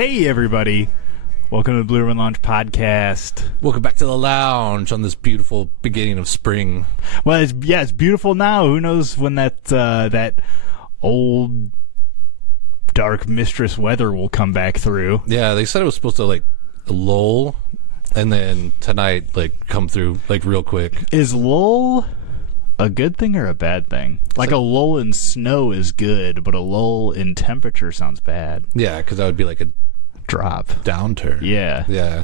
Hey, everybody. Welcome to the Blue Ribbon Lounge podcast. Welcome back to the lounge on this beautiful beginning of spring. Well, it's beautiful now. Who knows when that old dark mistress weather will come back through. Yeah, they said it was supposed to, lull, and then tonight, come through, real quick. Is lull a good thing or a bad thing? Like a lull in snow is good, but a lull in temperature sounds bad. Yeah, because that would be like a drop. Downturn. Yeah. Yeah.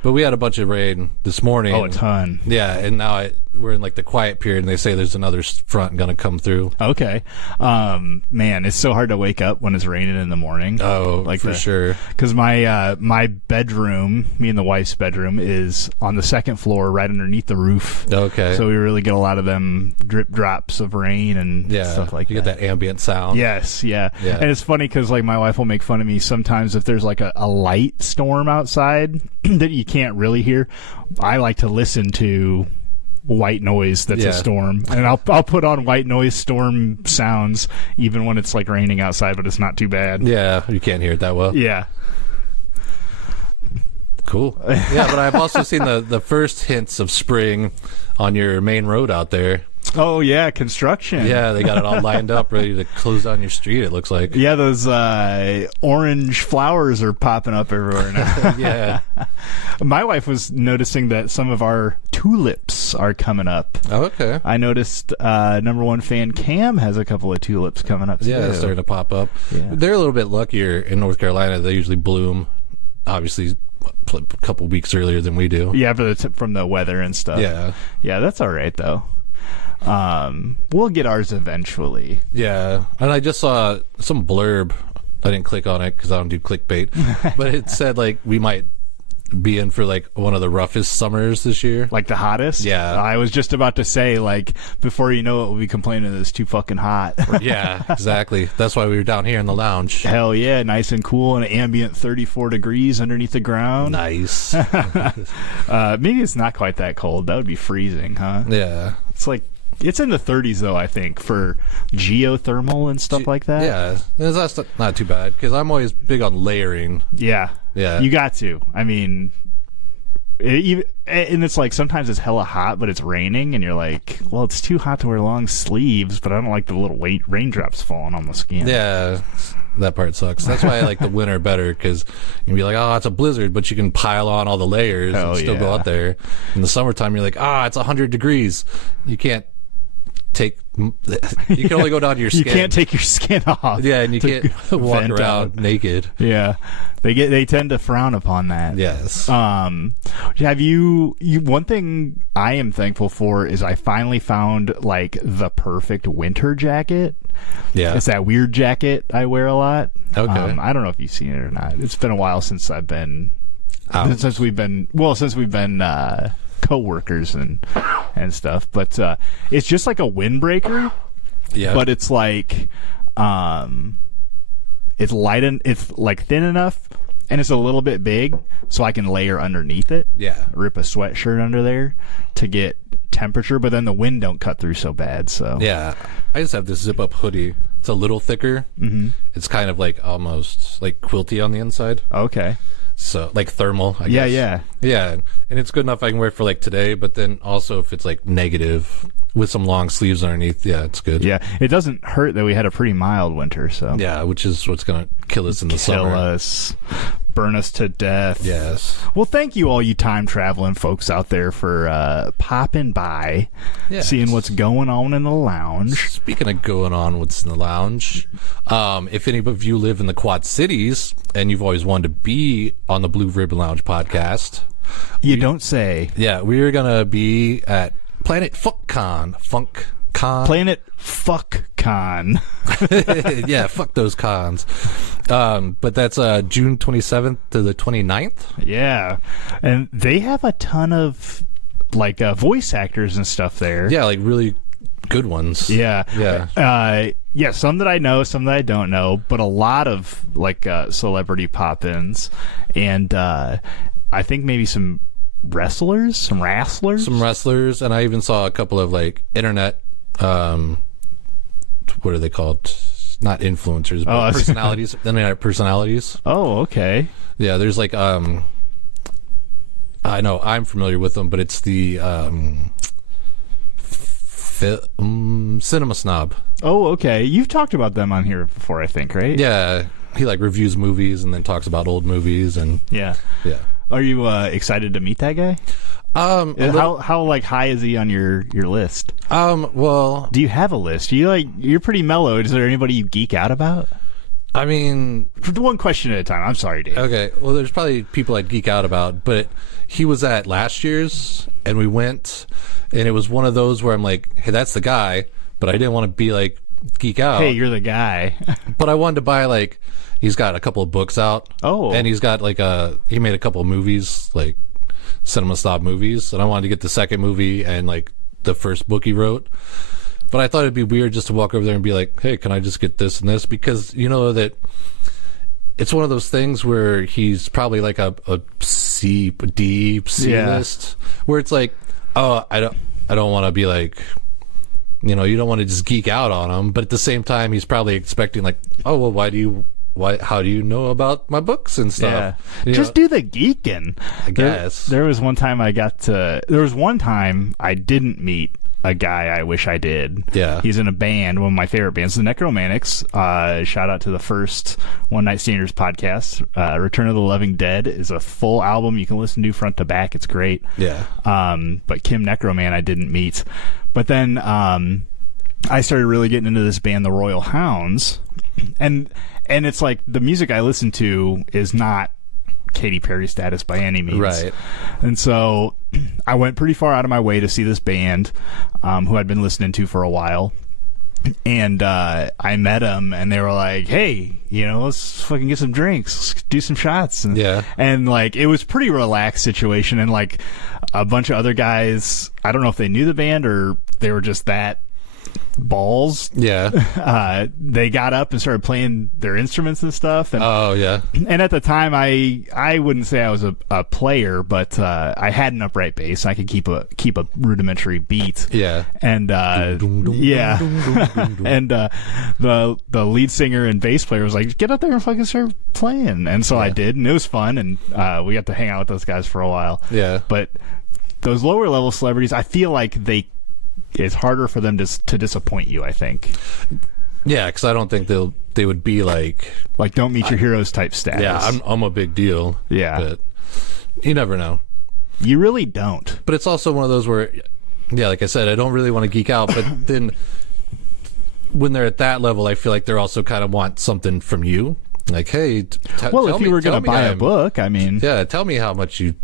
But we had a bunch of rain this morning. Oh, a ton. Yeah, and now we're in the quiet period, and they say there's another front going to come through. Okay. Man, it's so hard to wake up when it's raining in the morning. Oh, for sure. Because my bedroom, me and the wife's bedroom, is on the second floor right underneath the roof. Okay. So we really get a lot of them drip drops of rain and stuff like that. You get that ambient sound. Yes, yeah. And it's funny because my wife will make fun of me sometimes if there's a light storm outside that you can't really hear. I like to listen to white noise that's a storm, and I'll put on white noise storm sounds even when it's raining outside, but it's not too bad. Yeah, you can't hear it that well. Yeah. Cool. Yeah, but I've also seen the first hints of spring on your main road out there. Oh, yeah, construction. Yeah, they got it all lined up, ready to close down your street, it looks like. Yeah, those orange flowers are popping up everywhere now. Yeah. My wife was noticing that some of our tulips are coming up. Oh, okay. I noticed number one fan Cam has a couple of tulips coming up, too. Yeah, they're starting to pop up. Yeah. They're a little bit luckier in North Carolina. They usually bloom, obviously, a couple weeks earlier than we do. Yeah, from the weather and stuff. Yeah. Yeah, that's all right, though. We'll get ours eventually. Yeah, and I just saw some blurb. I didn't click on it because I don't do clickbait, but it said we might be in for one of the roughest summers this year. The hottest? Yeah. I was just about to say, before you know it, we'll be complaining that it's too fucking hot. Yeah, exactly. That's why we were down here in the lounge. Hell yeah, nice and cool, and ambient 34 degrees underneath the ground. Nice. Maybe it's not quite that cold. That would be freezing, huh? Yeah. It's in the 30s, though, I think, for geothermal and stuff like that. Yeah, that's not too bad, because I'm always big on layering. Yeah. Yeah. You got to. I mean, and it's sometimes it's hella hot, but it's raining, and you're well, it's too hot to wear long sleeves, but I don't like the little raindrops falling on the skin. Yeah, that part sucks. That's why I like the winter better, because you can be oh, it's a blizzard, but you can pile on all the layers and still go out there. In the summertime, you're it's 100 degrees. You can't you can only go down to your skin. You can't take your skin off. Yeah, and you can't walk around naked. Yeah, they tend to frown upon that. Yes. Have you one thing I am thankful for is I finally found the perfect winter jacket. Yeah, it's that weird jacket I wear a lot. Okay. I don't know if you've seen it or not. It's been a while since I've been since we've been co-workers and stuff, but it's just a windbreaker. Yeah, but it's it's light and it's thin enough, and it's a little bit big, so I can layer underneath it. Yeah, rip a sweatshirt under there to get temperature, but then the wind don't cut through so bad. So yeah, I just have this zip up hoodie. It's a little thicker. Mm-hmm. It's kind of almost quilty on the inside. Okay. So thermal, I guess. Yeah, and it's good enough I can wear it for today, but then also if it's negative with some long sleeves underneath, yeah, it's good. Yeah, it doesn't hurt that we had a pretty mild winter, so yeah, which is what's gonna kill us in the summer. Kill us, burn us to death. Yes. Well, thank you all you time traveling folks out there for popping by, seeing what's going on in the lounge. Speaking of going on what's in the lounge, if any of you live in the Quad Cities and you've always wanted to be on the Blue Ribbon Lounge podcast, don't say. Yeah, we're gonna be at Planet FuckCon. Planet FuckCon. Yeah, fuck those cons. But that's June 27th to the 29th. Yeah, and they have a ton of voice actors and stuff there. Yeah, really good ones. Yeah. Yeah. Some that I know, some that I don't know, but a lot of celebrity pop-ins, and I think maybe some wrestlers, and I even saw a couple of internet what are they called, not influencers, but personalities. Internet personalities. Oh, okay. Yeah, there's like I know I'm familiar with them, but it's the Cinema Snob. Oh, okay. You've talked about them on here before, I think, right? Yeah, he like reviews movies and then talks about old movies and yeah. Are you excited to meet that guy? How like high is he on your list? Well, do you have a list? You're pretty mellow. Is there anybody you geek out about? I mean, one question at a time. I'm sorry, Dave. Okay. Well, there's probably people I'd geek out about, but he was at last year's, and we went, and it was one of those where I'm like, hey, that's the guy, but I didn't want to be like geek out. Hey, you're the guy. But I wanted to buy like, he's got a couple of books out. Oh. And he's got like he made a couple of movies, like Cinema Snob movies, and I wanted to get the second movie and like the first book he wrote. But I thought it'd be weird just to walk over there and be like, hey, can I just get this and this? Because you know that it's one of those things where he's probably like a C list, where it's like, oh, I don't want to be like, you know, you don't want to just geek out on him, but at the same time, he's probably expecting like, oh, well, how do you know about my books and stuff? Yeah. Just do the geeking. I guess. There was one time I didn't meet a guy I wish I did. Yeah. He's in a band, one of my favorite bands, the Necromantics. Shout out to the first One Night Standers podcast. Return of the Living Dead is a full album you can listen to front to back. It's great. Yeah. But Kim Necroman I didn't meet. But then I started really getting into this band, the Royal Hounds. And it's like the music I listen to is not Katy Perry status by any means. Right. And so I went pretty far out of my way to see this band who I'd been listening to for a while. And I met them, and they were like, hey, you know, let's fucking get some drinks, let's do some shots. And like, it was pretty relaxed situation. And like a bunch of other guys, I don't know if they knew the band or they were just that balls. Yeah. They got up and started playing their instruments and stuff. And, oh, yeah. And at the time, I wouldn't say I was a player, but I had an upright bass. I could keep a rudimentary beat. Yeah. And yeah. And the lead singer and bass player was like, get up there and fucking start playing. And so I did, and it was fun. And we got to hang out with those guys for a while. Yeah. But those lower level celebrities, I feel like it's harder for them to disappoint you, I think. Yeah, because I don't think they would be like don't meet your heroes type status. Yeah, I'm a big deal. Yeah, but you never know. You really don't. But it's also one of those where, yeah, like I said, I don't really want to geek out. But then when they're at that level, I feel like they're also kind of want something from you. Like, hey, if you were going to buy a book, I mean, yeah, tell me how much you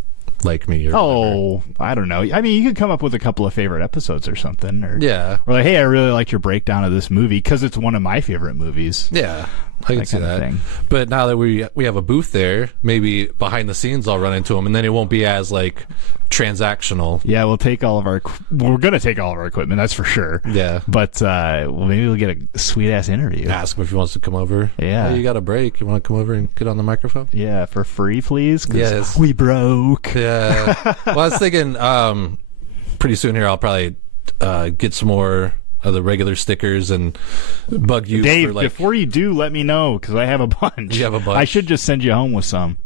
like me. Or I don't know. I mean, you could come up with a couple of favorite episodes or something. Or like, hey, I really liked your breakdown of this movie because it's one of my favorite movies. Yeah, I can see that. But now that we have a booth there, maybe behind the scenes I'll run into them, and then it won't be as like transactional. Yeah, we're gonna take all of our equipment, that's for sure. Yeah, but maybe we'll get a sweet ass interview. Ask him if he wants to come over. Yeah, hey, you got a break? You want to come over and get on the microphone? Yeah, for free, please. Yes, we broke. Yeah. Well, I was thinking pretty soon here I'll probably get some more of the regular stickers and bug you. Dave, for, like, before you do, let me know because I have a bunch. You have a bunch? I should just send you home with some.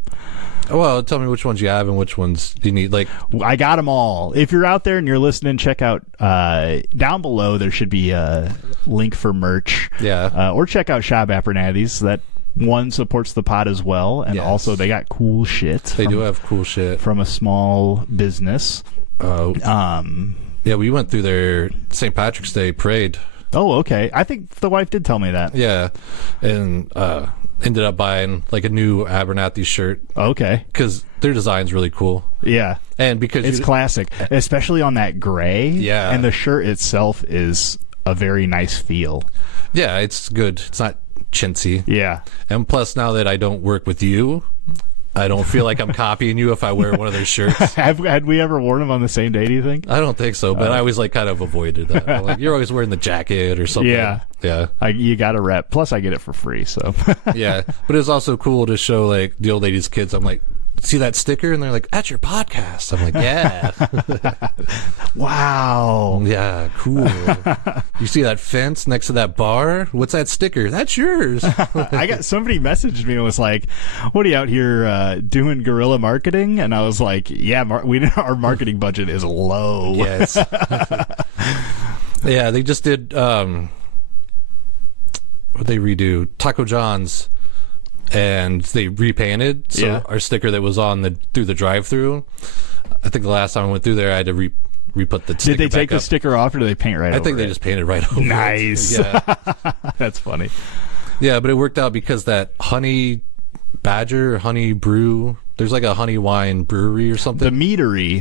Well, tell me which ones you have and which ones you need. Like, I got them all. If you're out there and you're listening, check out down below. There should be a link for merch. Yeah. Or check out Shop Abernathy's. That one supports the pod as well, and also they got cool shit. They do have cool shit from a small business. Yeah, we went through their St. Patrick's Day parade. Oh, okay. I think the wife did tell me that. Yeah, and ended up buying like a new Abernathy shirt. Okay, because their design's really cool. Yeah, and because it's classic, especially on that gray. Yeah, and the shirt itself is a very nice feel. Yeah, it's good. It's not chintzy. Yeah, and plus now that I don't work with you, I don't feel like I'm copying you if I wear one of their shirts. Had we ever worn them on the same day, do you think? I don't think so, but I always like kind of avoided that. I'm like, you're always wearing the jacket or something. Yeah. You got to rep. Plus, I get it for free, so. Yeah, but it's also cool to show like the old ladies' kids. I'm like, see that sticker? And they're like, that's your podcast. I'm like, yeah. Wow. Yeah, cool. You see that fence next to that bar? What's that sticker? That's yours. I got somebody messaged me and was like, what are you out here doing guerrilla marketing? And I was like, yeah, our marketing budget is low. Yes. Yeah, they just did what they redo Taco John's, and they repainted. So our sticker that was on through the drive-through, I think the last time I went through there, I had to re-put the sticker. Did they take back the up. sticker off, or did they paint right over it? I think they just painted right over nice. it. Yeah. That's funny. Yeah, but it worked out because that Honey Badger, Honey Brew, there's like a honey wine brewery or something. The meadery,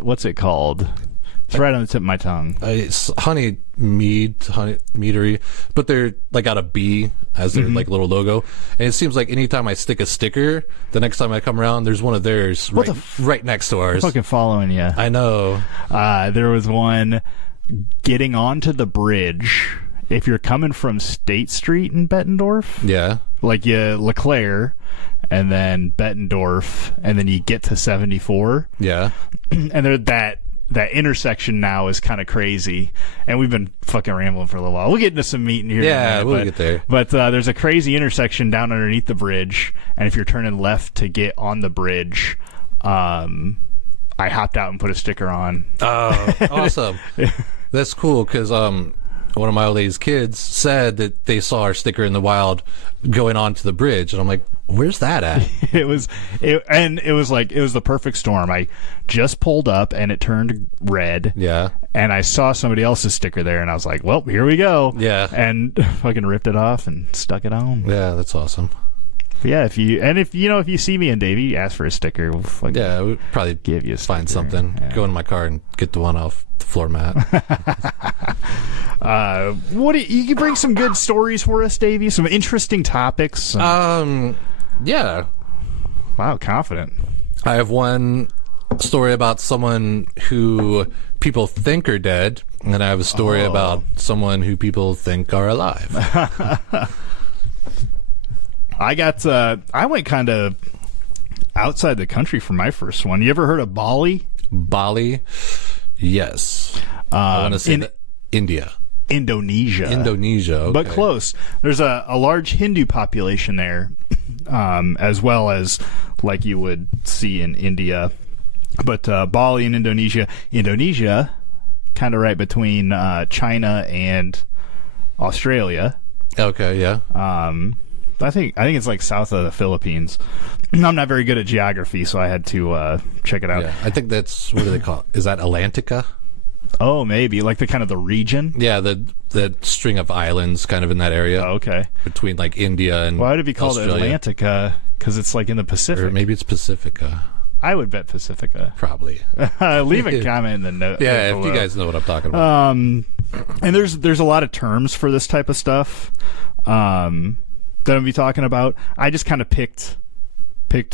what's it called? It's right on the tip of my tongue. It's Honey Meadery, but they're like got a B as their like little logo. And it seems like anytime I stick a sticker, the next time I come around, there's one of theirs right next to ours. I'm fucking following you. I know. There was one getting onto the bridge. If you're coming from State Street in Bettendorf, like Leclerc, and then Bettendorf, and then you get to 74. Yeah. And there that intersection now is kind of crazy, and we've been fucking rambling for a little while. We'll get into some meat in here. Yeah, we'll get there. But there's a crazy intersection down underneath the bridge, and if you're turning left to get on the bridge, I hopped out and put a sticker on. Oh, awesome. That's cool, because one of my old lady's kids said that they saw our sticker in the wild going onto the bridge, and I'm like, where's that at? It was the perfect storm. I just pulled up and it turned red. Yeah. And I saw somebody else's sticker there, and I was like, well, here we go. Yeah. And fucking ripped it off and stuck it on. Yeah, that's awesome. But yeah, if you see me and Davey, ask for a sticker. We'll we'd probably give you a sticker. Find something. Yeah. Go in my car and get the one off the floor mat. You can bring some good stories for us, Davey? Some interesting topics? Yeah. Wow, confident. I have one story about someone who people think are dead, and I have a story about someone who people think are alive. I went kind of outside the country for my first one. You ever heard of Bali? Bali? Yes. I want to say India. Indonesia, okay. But close. There's a large Hindu population there, as well as like you would see in India. But Bali and Indonesia, kind of right between China and Australia. Okay, yeah. I think it's like south of the Philippines. I'm not very good at geography, so I had to check it out. Yeah, I think that's, what do they call it? Is that Atlantica? Oh, maybe like the kind of the region. Yeah, the string of islands kind of in that area. Oh, okay. Between like India and why would it be called Australia? Atlantica? Because it's like in the Pacific. Or maybe it's Pacifica. I would bet Pacifica. Probably. Leave a comment in the note. Yeah, if you guys know what I'm talking about. And there's a lot of terms for this type of stuff that I'll be talking about. I just kind of picked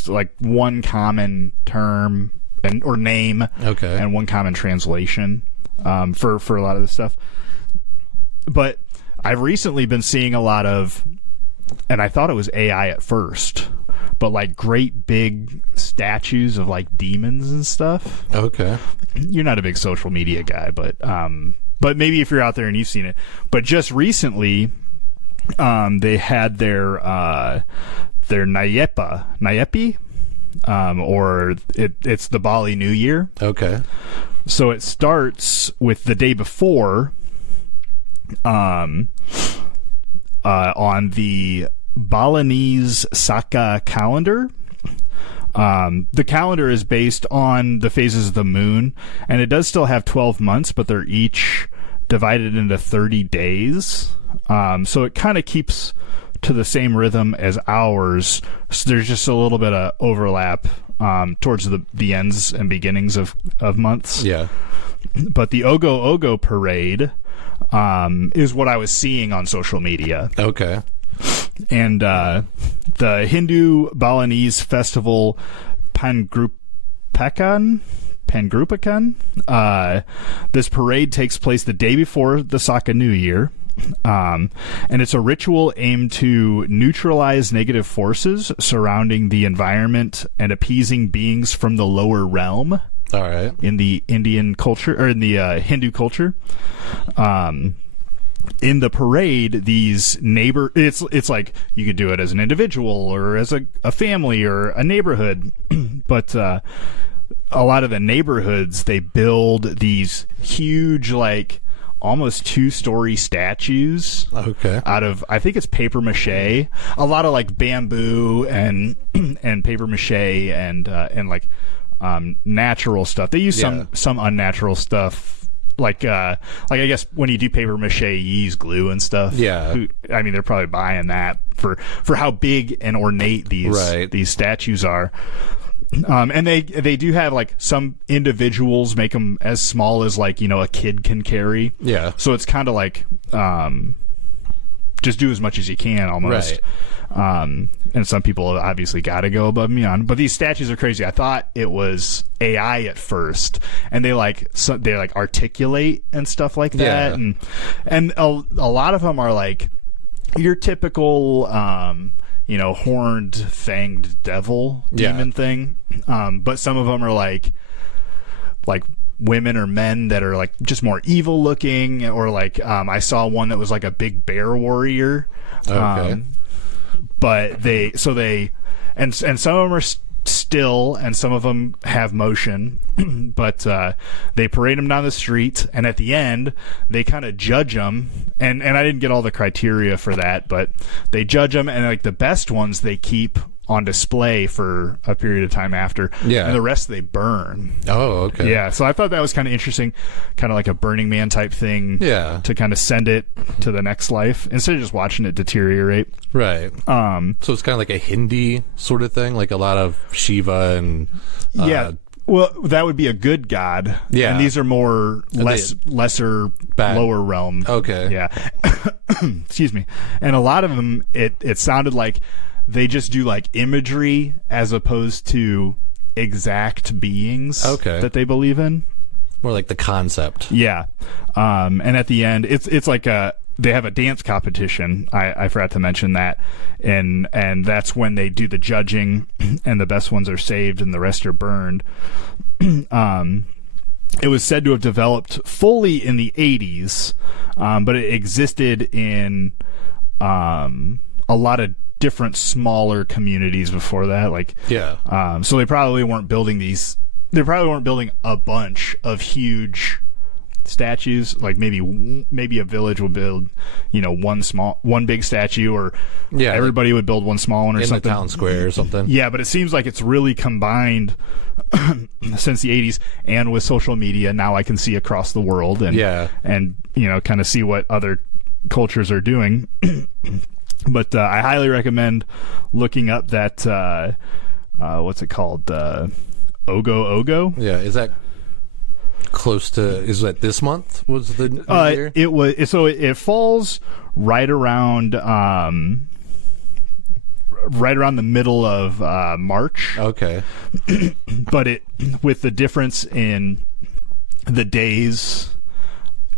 like one common term or name, okay, and one common translation for a lot of this stuff. But I've recently been seeing a lot of, and I thought it was AI at first, but like great big statues of like demons and stuff. Okay. You're not a big social media guy, but maybe if you're out there and you've seen it. But just recently, they had their Nayepi, or it's the Bali New Year. Okay. So it starts with the day before, on the Balinese Saka calendar. The calendar is based on the phases of the moon, and it does still have 12 months, but they're each divided into 30 days. So it kind of keeps to the same rhythm as ours. So there's just a little bit of overlap towards the ends and beginnings of months. Yeah. But the Ogo Ogo parade is what I was seeing on social media. Okay. And the Hindu Balinese festival Pangrupakan, this parade takes place the day before the Saka New Year, And it's a ritual aimed to neutralize negative forces surrounding the environment and appeasing beings from the lower realm. All right. In the Indian culture, or in the Hindu culture. In the parade, these it's like you could do it as an individual or as a family or a neighborhood. But a lot of the neighborhoods, they build these huge, like, almost 2-story statues. Okay. Out of, I think it's paper mache, a lot of like bamboo and paper mache and like natural stuff. They use some unnatural stuff, like I guess when you do paper mache, you use glue and stuff. Yeah. I mean, they're probably buying that for how big and ornate these statues are. And they do have, like, some individuals make them as small as, like, a kid can carry. Yeah. So it's kind of like just do as much as you can almost. Right. And some people obviously got to go above and beyond. But these statues are crazy. I thought it was AI at first, and they articulate and stuff like that. Yeah. And a lot of them are like your typical horned, fanged devil demon thing. But some of them are like women or men that are like just more evil looking, or like I saw one that was like a big bear warrior. Okay. But some of them are still, and some of them have motion. But they parade them down the street, and at the end they kind of judge them. And I didn't get all the criteria for that, but they judge them, and like the best ones they keep on display for a period of time after. Yeah. And the rest they burn. Oh, okay. Yeah. So I thought that was kind of interesting, kind of like a Burning Man type thing. Yeah. To kind of send it to the next life instead of just watching it deteriorate. Right. So it's kind of like a Hindi sort of thing, like a lot of Shiva and yeah. Well, that would be a good god. Yeah. And these are more lesser, bad. Lower realm. Okay. Yeah. Excuse me. And a lot of them, it sounded like they just do like imagery as opposed to exact beings that they believe in. More like the concept. Yeah. And at the end, it's like they have a dance competition. I forgot to mention that. And that's when they do the judging, and the best ones are saved and the rest are burned. It was said to have developed fully in the 80s, but it existed in a lot of different smaller communities before that. Like, yeah. So they probably weren't building these. They probably weren't building a bunch of huge statues. Like maybe a village would build, one big statue, or everybody would build one small one or something in the town square or something. Yeah, but it seems like it's really combined since the 80s, and with social media now I can see across the world and kind of see what other cultures are doing. But I highly recommend looking up that what's it called, Ogo Ogo. Yeah, is that close to? Is that this month? Was the New Year? It was. So it falls right around the middle of March. Okay. But with the difference in the days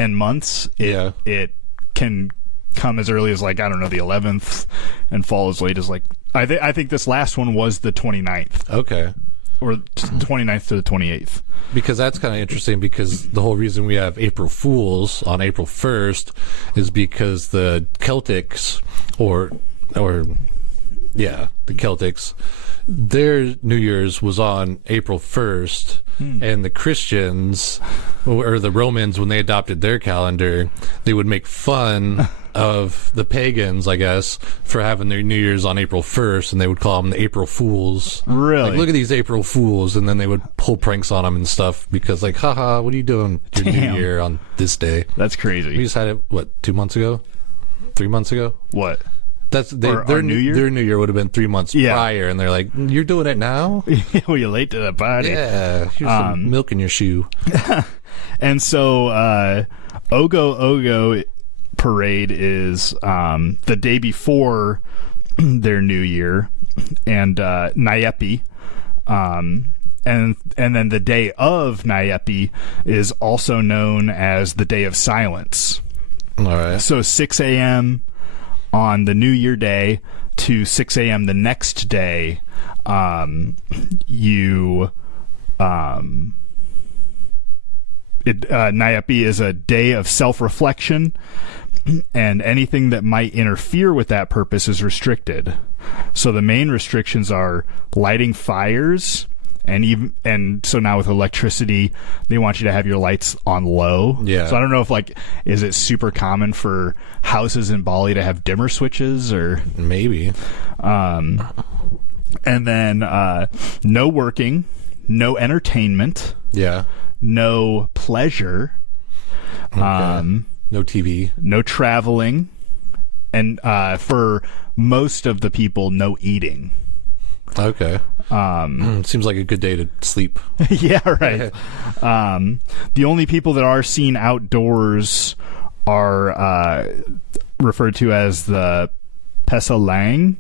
and months, it can come as early as, like, I don't know, the 11th, and fall as late as, like, I think this last one was the 29th. Okay. Or 29th to the 28th. Because that's kind of interesting, because the whole reason we have April Fools on April 1st is because the Celtics, the Celtics, their New Year's was on April 1st, and the Christians, or the Romans, when they adopted their calendar, they would make fun of the pagans, I guess, for having their New Year's on April 1st, and they would call them the April Fools. Really? Like, look at these April Fools, and then they would pull pranks on them and stuff, because, like, haha, what are you doing your New Year on this day? That's crazy. We just had it, 2 months ago? 3 months ago? What? That's their New Year? Their New Year would have been 3 months prior, and they're like, "You're doing it now? Well, you're late to the party." Yeah, here's some milk in your shoe. And so, Ogo Ogo parade is the day before their New Year, and Nayepi, and then the day of Nayepi is also known as the Day of Silence. All right. So 6 a.m. on the New Year day to 6 a.m. the next day, Nayapi is a day of self-reflection, and anything that might interfere with that purpose is restricted. So the main restrictions are lighting fires, and so now with electricity, they want you to have your lights on low. Yeah. So I don't know if is it super common for houses in Bali to have dimmer switches or maybe. And then no working, no entertainment. Yeah. No pleasure. Okay. No TV. No traveling. And for most of the people, no eating. Okay. Seems like a good day to sleep. Yeah, right. The only people that are seen outdoors are referred to as the Pesalang.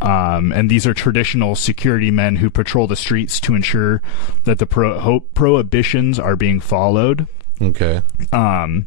And these are traditional security men who patrol the streets to ensure that the prohibitions are being followed. Okay. Now,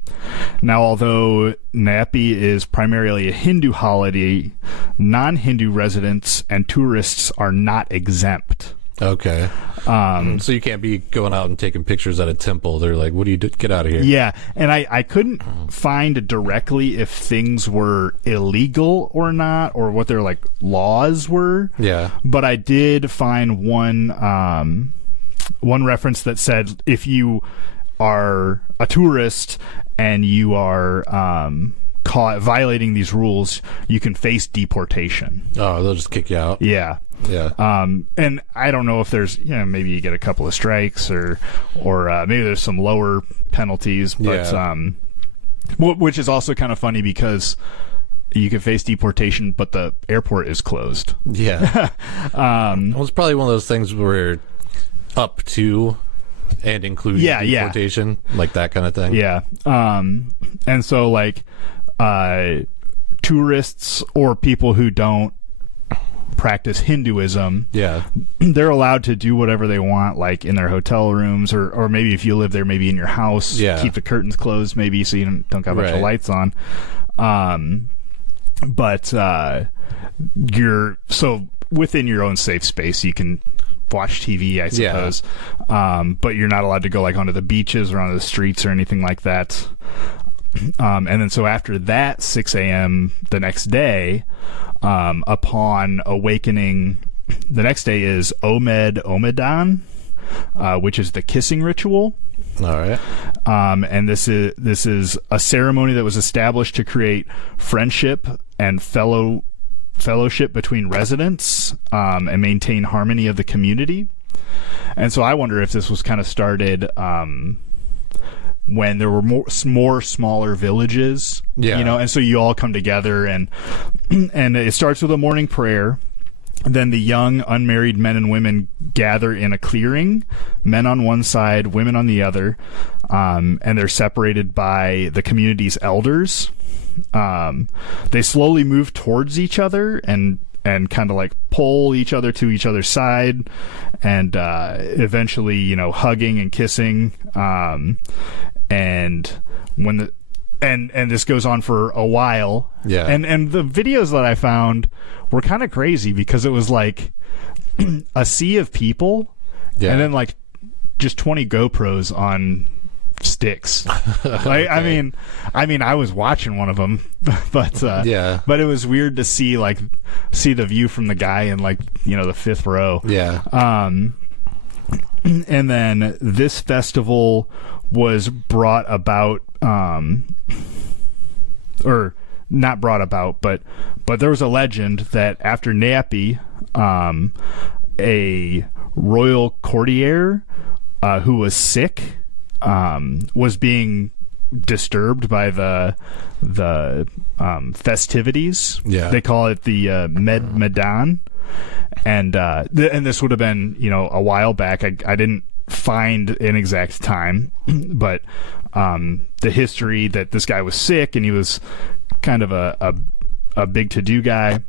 although Nayapi is primarily a Hindu holiday, non-Hindu residents and tourists are not exempt. Okay. So you can't be going out and taking pictures at a temple. They're like, what do you do? Get out of here. Yeah. And I couldn't find directly if things were illegal or not, or what their laws were. Yeah. But I did find one reference that said if you are a tourist and you are caught violating these rules, you can face deportation. Oh, they'll just kick you out. Yeah. Yeah. And I don't know if there's, maybe you get a couple of strikes or maybe there's some lower penalties, but which is also kind of funny because you can face deportation, but the airport is closed. Yeah. Well, it's probably one of those things where up to and including deportation, like that kind of thing. Yeah. And so tourists or people who don't practice Hinduism, they're allowed to do whatever they want, like in their hotel rooms, or maybe if you live there, maybe in your house, keep the curtains closed, maybe so you don't got a bunch of lights on. But so within your own safe space, you can watch TV, I suppose. But you're not allowed to go onto the beaches or onto the streets or anything like that. And then so after that 6 a.m. the next day, upon awakening, the next day is Omedan, which is the kissing ritual. All right. And this is a ceremony that was established to create friendship and fellowship between residents, and maintain harmony of the community. And so I wonder if this was kind of started when there were more smaller villages, and so you all come together and it starts with a morning prayer. Then the young unmarried men and women gather in a clearing, men on one side, women on the other, and they're separated by the community's elders. They slowly move towards each other and kind of pull each other to each other's side, and eventually hugging and kissing, and when and this goes on for a while. And the videos that I found were kind of crazy because it was a sea of people, and then just 20 GoPros on sticks. Okay. I mean I was watching one of them, but but it was weird to see the view from the guy in the fifth row. And then this festival was brought about, or not brought about, but there was a legend that after Nayapi, a royal courtier who was sick was being disturbed by the festivities. They call it the Medan, and this would have been a while back. I didn't find an exact time, but the history that this guy was sick and he was kind of a big to-do guy,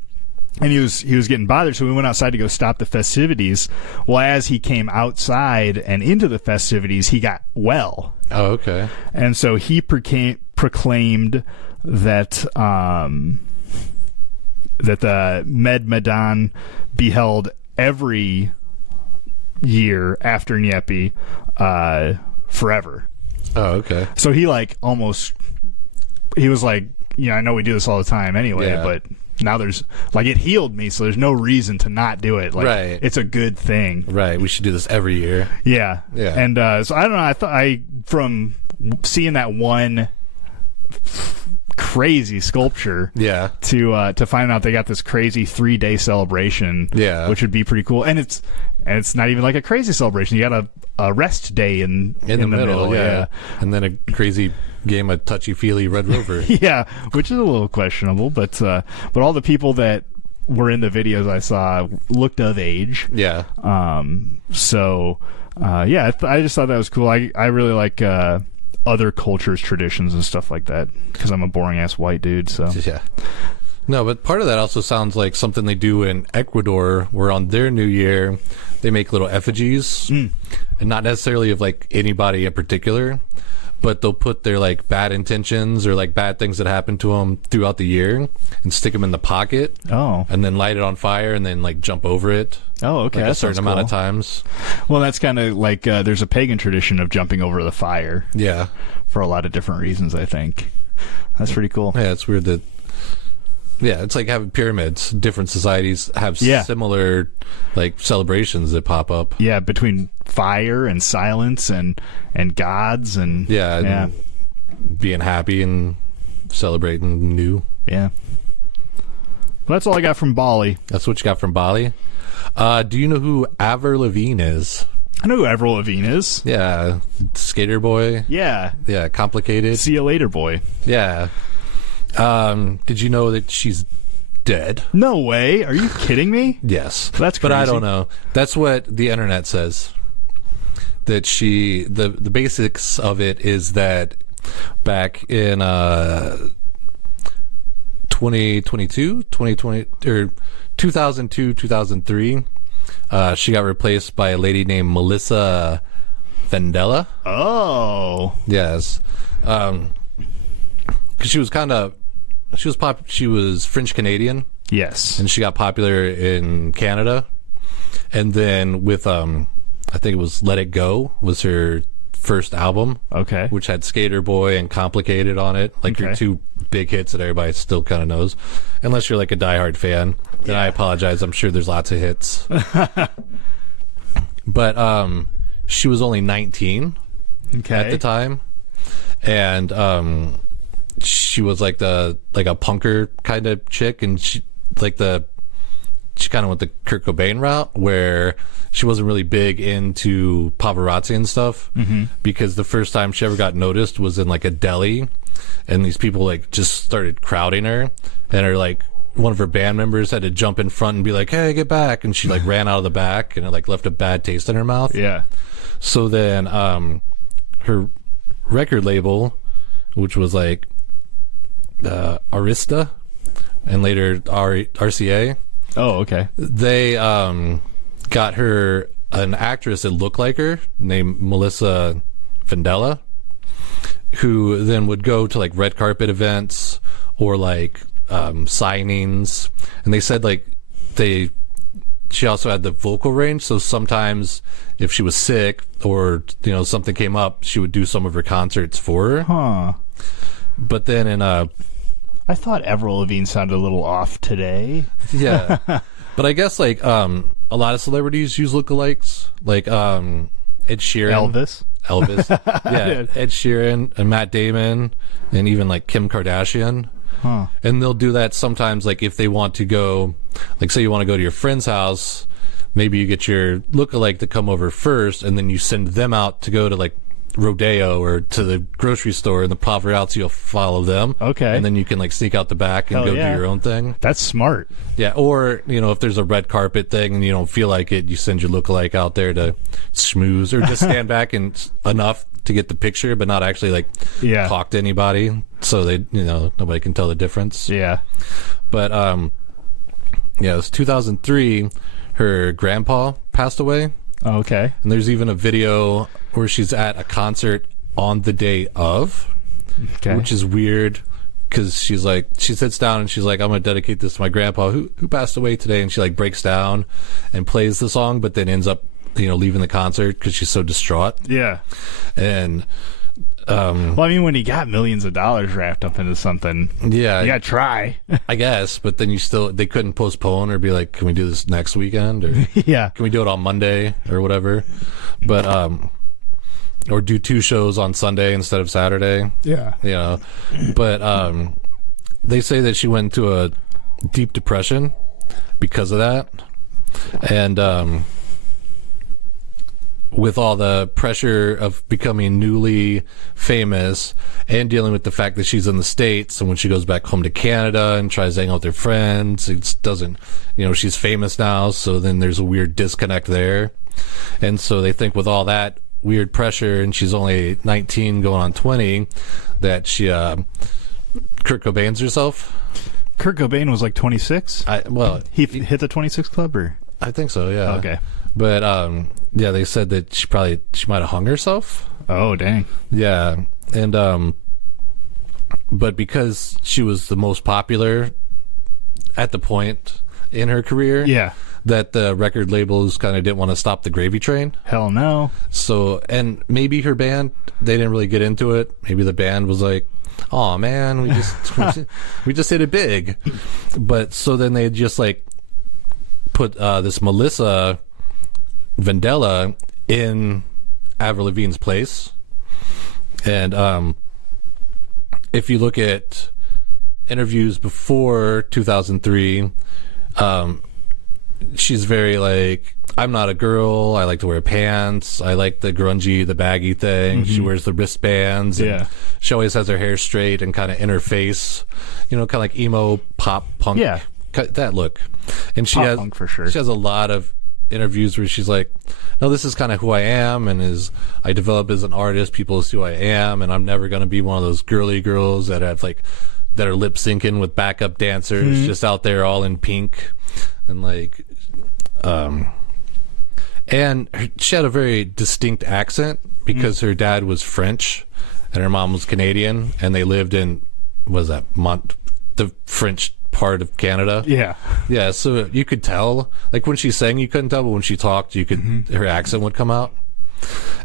and he was getting bothered, so we went outside to go stop the festivities. Well, as he came outside and into the festivities, he got well. Oh, okay. And so he proclaimed that the Med Medan be held every year after Nyepi forever. Oh, okay. So he like almost, he was like, I know we do this all the time anyway, but now there's like, it healed me, so there's no reason to not do it. Like, right. It's a good thing. Right. We should do this every year. Yeah. Yeah. And so I don't know. From seeing that one crazy sculpture, to find out they got this crazy 3-day celebration, which would be pretty cool. And it's not even like a crazy celebration. You got a rest day in the middle, and then a crazy game of touchy-feely Red Rover. Yeah, which is a little questionable, but all the people that were in the videos I saw looked of age. Yeah. So I just thought that was cool. I really like other cultures' traditions and stuff like that, because I'm a boring ass white dude. So yeah. No, but part of that also sounds like something they do in Ecuador, where on their New Year they make little effigies, and not necessarily of like anybody in particular, but they'll put their like bad intentions or like bad things that happen to them throughout the year and stick them in the pocket. Oh. And then light it on fire and then like jump over it. Oh, okay. Like a certain amount of times. Well, that's kind of like there's a pagan tradition of jumping over the fire. Yeah. For a lot of different reasons, I think. That's pretty cool. Yeah, it's weird that. Yeah, it's like having pyramids. Different societies have similar like celebrations that pop up. Yeah, between fire and silence and gods and and being happy and celebrating new. Yeah. Well, that's all I got from Bali. That's what you got from Bali. Do you know who Avril Lavine is? I know who Avril Lavine is. Yeah, skater boy. Yeah. Yeah, complicated. See you later, boy. Yeah. Did you know that she's dead? No way. Are you kidding me? Yes. That's crazy. But I don't know. That's what the internet says. That the basics of it is that back in 2022, or 2002, 2003, she got replaced by a lady named Melissa Vendela. Oh. Yes. Because she was she was French Canadian. Yes. And she got popular in Canada. And then with I think it was Let It Go was her first album. Okay. Which had Skater Boy and Complicated on it. Like your two big hits that everybody still kind of knows. Unless you're like a diehard fan. Then I apologize. I'm sure there's lots of hits. But she was only 19 at the time. And she was like a punker kind of chick, and she kind of went the Kurt Cobain route, where she wasn't really big into paparazzi and stuff, because the first time she ever got noticed was in like a deli, and these people like just started crowding her, and her like one of her band members had to jump in front and be like, "Hey, get back!" and she like ran out of the back, and it like left a bad taste in her mouth. Yeah. So then her record label, which was like Arista and later RCA. Oh, okay. They got her an actress that looked like her named Melissa Vendela, who then would go to like red carpet events or like signings, and they said like she also had the vocal range, so sometimes if she was sick or something came up, she would do some of her concerts for her. Huh. But then in I thought Avril Lavigne sounded a little off today. Yeah. But I guess like a lot of celebrities use lookalikes, like Ed Sheeran, Elvis. Yeah, Ed Sheeran and Matt Damon and even like Kim Kardashian. Huh. And they'll do that sometimes, like if they want to go, like say you want to go to your friend's house, maybe you get your lookalike to come over first, and then you send them out to go to like Rodeo or to the grocery store, and the paparazzi will follow them. Okay. And then you can like sneak out the back and do your own thing. That's smart. Yeah. Or, if there's a red carpet thing and you don't feel like it, you send your lookalike out there to schmooze or just stand back and enough to get the picture, but not actually like talk to anybody. So they, nobody can tell the difference. Yeah. But, it was 2003. Her grandpa passed away. Oh, okay. And there's even a video where she's at a concert on the day of, which is weird because she sits down and she's like, I'm gonna dedicate this to my grandpa who passed away today, and she like breaks down and plays the song, but then ends up leaving the concert because she's so distraught. Yeah. And well, I mean, when you got millions of dollars wrapped up into something, yeah, you gotta try. I guess, but then they couldn't postpone or be like, can we do this next weekend, or yeah, can we do it on Monday or whatever, but or do 2 shows on Sunday instead of Saturday. Yeah. But they say that she went into a deep depression because of that. And with all the pressure of becoming newly famous and dealing with the fact that she's in the States, and when she goes back home to Canada and tries to hang out with her friends, it doesn't, she's famous now, so then there's a weird disconnect there. And so they think with all that weird pressure, and she's only 19 going on 20, that she Kurt Cobain's herself. Kurt Cobain was like 26. He hit the 26 club, or I think so, yeah. Okay. But yeah, they said that she might have hung herself. Oh, dang. Yeah. And but because she was the most popular at the point in her career, yeah, that the record labels kind of didn't want to stop the gravy train. Hell no. So, and maybe her band, they didn't really get into it. Maybe the band was like, oh man, we just hit it big. But so then they just like put this Melissa Vandella in Avril Lavigne's place. And if you look at interviews before 2003, she's very like, I'm not a girl, I like to wear pants, I like the grungy, the baggy thing. She wears the wristbands, and she always has her hair straight and kind of in her face, kind of like emo pop punk, that look. And she has punk for sure. She has a lot of interviews where she's like, no, this is kind of who I am, and I develop as an artist, people see who I am, and I'm never going to be one of those girly girls that are lip syncing with backup dancers just out there all in pink, and like and she had a very distinct accent because her dad was French and her mom was Canadian, and they lived in the French part of Canada. Yeah, so you could tell, like when she sang you couldn't tell, but when she talked you could her accent would come out.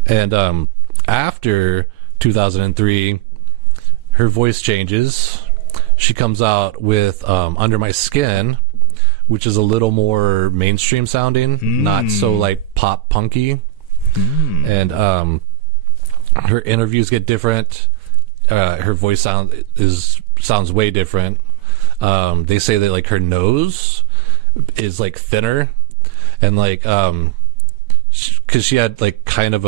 And after 2003 her voice changes. She comes out with Under My Skin, which is a little more mainstream sounding, not so like pop punky. And her interviews get different. Her voice sounds way different. They say that like her nose is like thinner, and like because she had like kind of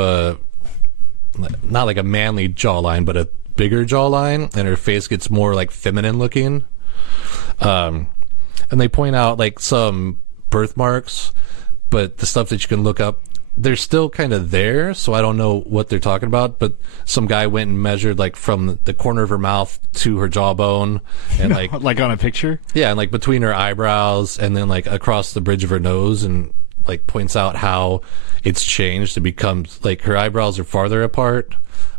not like a manly jawline, but a bigger jawline, and her face gets more like feminine looking. And they point out like some birthmarks, but the stuff that you can look up, they're still kind of there, so I don't know what they're talking about. But some guy went and measured like from the corner of her mouth to her jawbone, and like like on a picture, and like between her eyebrows, and then like across the bridge of her nose, and like points out how it's changed. It becomes like her eyebrows are farther apart,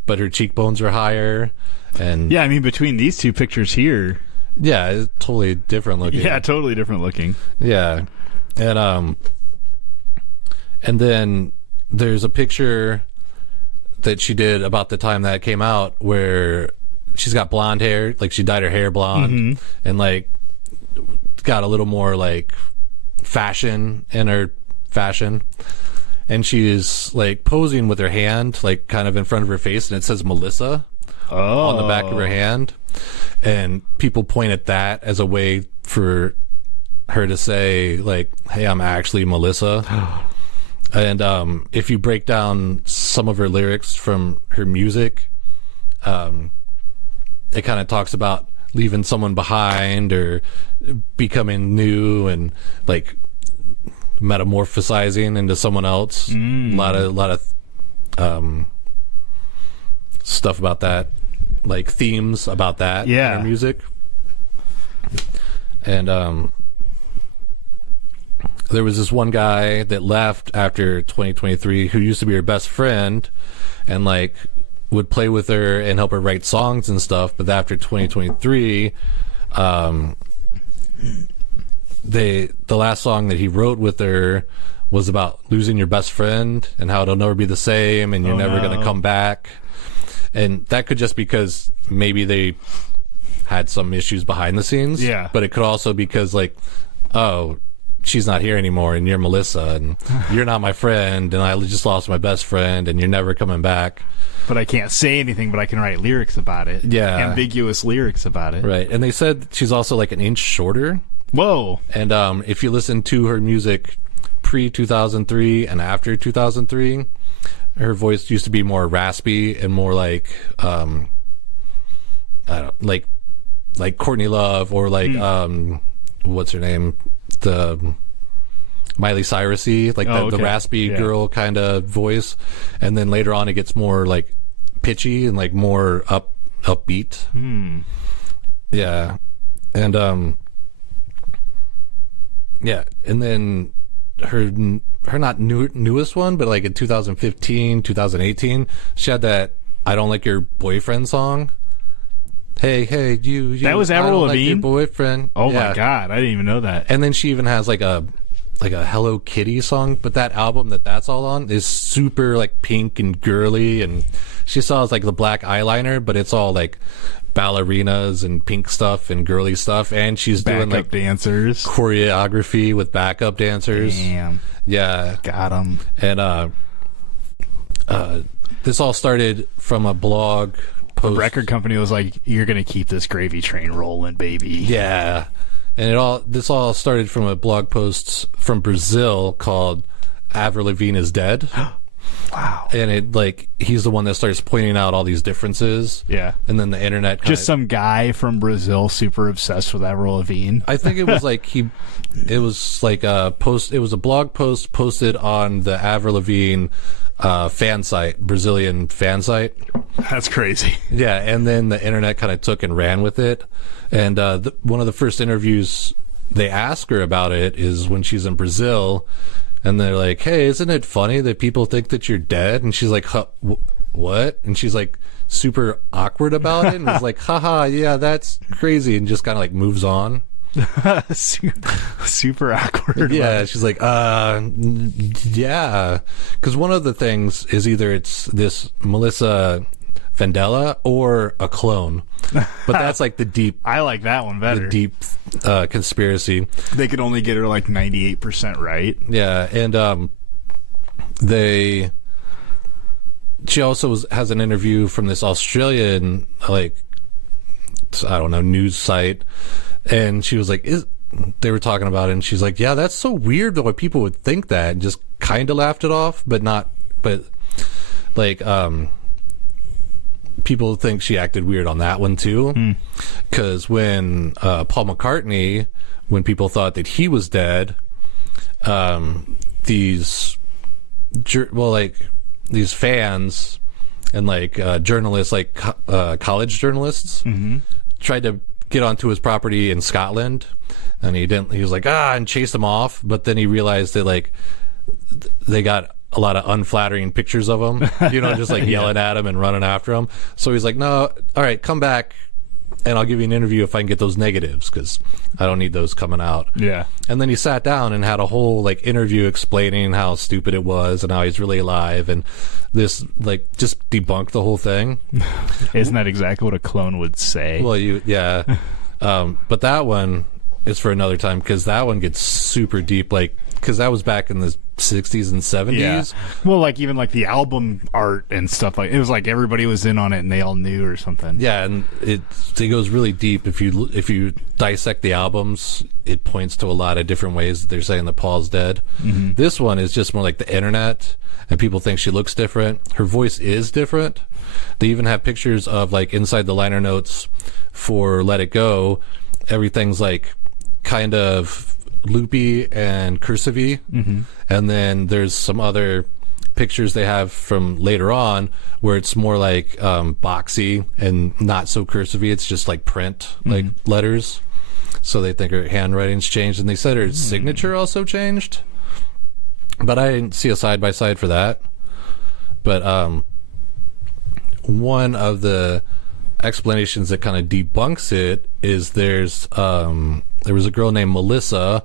but her cheekbones are higher. And yeah, I mean, between these two pictures here, yeah, it's totally different looking. Yeah, totally different looking. Yeah. And then there's a picture that she did about the time that came out where she's got blonde hair, like she dyed her hair blonde, and like got a little more like fashion in her fashion. And she's like posing with her hand like kind of in front of her face, and it says Melissa on the back of her hand. And people point at that as a way for her to say like, hey, I'm actually Melissa. And if you break down some of her lyrics from her music, it kind of talks about leaving someone behind or becoming new and like metamorphosizing into someone else. A lot of stuff about that, like themes about that in her music. And there was this one guy that left after 2023 who used to be her best friend, and like would play with her and help her write songs and stuff. But after 2023, the last song that he wrote with her was about losing your best friend and how it'll never be the same and you're never going to come back. And that could just because maybe they had some issues behind the scenes. Yeah. But it could also because like, oh, she's not here anymore and you're Melissa and you're not my friend and I just lost my best friend and you're never coming back. But I can't say anything, but I can write lyrics about it. Yeah. Ambiguous lyrics about it. Right. And they said she's also like an inch shorter. Whoa. And if you listen to her music pre-2003 and after 2003, her voice used to be more raspy and more like I don't like Courtney Love or like what's her name, the Miley Cyrus-y, like the raspy girl kind of voice. And then later on it gets more like pitchy and like more upbeat. Yeah. And yeah, and then her not newest one, but like in 2015, 2018, she had that "I Don't Like Your Boyfriend" song. Hey, you. That was Avril Lavine? Like your boyfriend. Oh my God, I didn't even know that. And then she even has like a Hello Kitty song, but that album that's all on is super like pink and girly, and she still has like the black eyeliner, but it's all like ballerinas and pink stuff and girly stuff, and she's doing like dancers choreography with backup dancers. Damn. Yeah. Got them. And this all started from a blog post. The record company was like, "You're gonna keep this gravy train rolling, baby." Yeah. And this all started from a blog post from Brazil called "Avril Lavine is Dead." Wow. And it like he's the one that starts pointing out all these differences. Yeah. And then the internet just some guy from Brazil super obsessed with Avril Lavigne. I think it was like it was a blog post posted on the Avril Lavigne fan site, Brazilian fan site. That's crazy. Yeah, and then the internet kind of took and ran with it. And one of the first interviews they ask her about it is when she's in Brazil. And they're like, "Hey, isn't it funny that people think that you're dead?" And she's like, "What?" And she's like super awkward about it. And it's like, "Haha, yeah, that's crazy." And just kind of like moves on. Super awkward. Yeah, she's like, yeah. Because one of the things is either it's this Melissa Vandella or a clone. But that's like the deep... I like that one better. The deep conspiracy. They could only get her like 98% right. Yeah, and she also has an interview from this Australian, like, I don't know, news site. And she was like, they were talking about it, and she's like, "Yeah, that's so weird why people would think that," and just kind of laughed it off, but like, people think she acted weird on that one too. Because when Paul McCartney, when people thought that he was dead, these fans and like journalists, like college journalists, tried to get onto his property in Scotland, and he didn't. He was like, and chased them off. But then he realized that like they got a lot of unflattering pictures of him, just like yelling at him and running after him. So he's like, "No, all right, come back, and I'll give you an interview if I can get those negatives, because I don't need those coming out." Yeah. And then he sat down and had a whole like interview explaining how stupid it was and how he's really alive, and this like just debunked the whole thing. Isn't that exactly what a clone would say? Well, yeah. But that one is for another time, because that one gets super deep, like, because that was back in the 60s and 70s. Yeah. Well, like even like the album art and stuff, like it was like everybody was in on it and they all knew or something. Yeah, and it goes really deep. If you dissect the albums, it points to a lot of different ways that they're saying that Paul's dead. This one is just more like the internet, and people think she looks different. Her voice is different. They even have pictures of like inside the liner notes for Let It Go. Everything's like kind of loopy and cursive-y. And then there's some other pictures they have from later on where it's more like boxy and not so cursive-y. It's just like print, like letters. So they think her handwriting's changed, and they said her signature also changed. But I didn't see a side-by-side for that. But one of the explanations that kind of debunks it is there was a girl named Melissa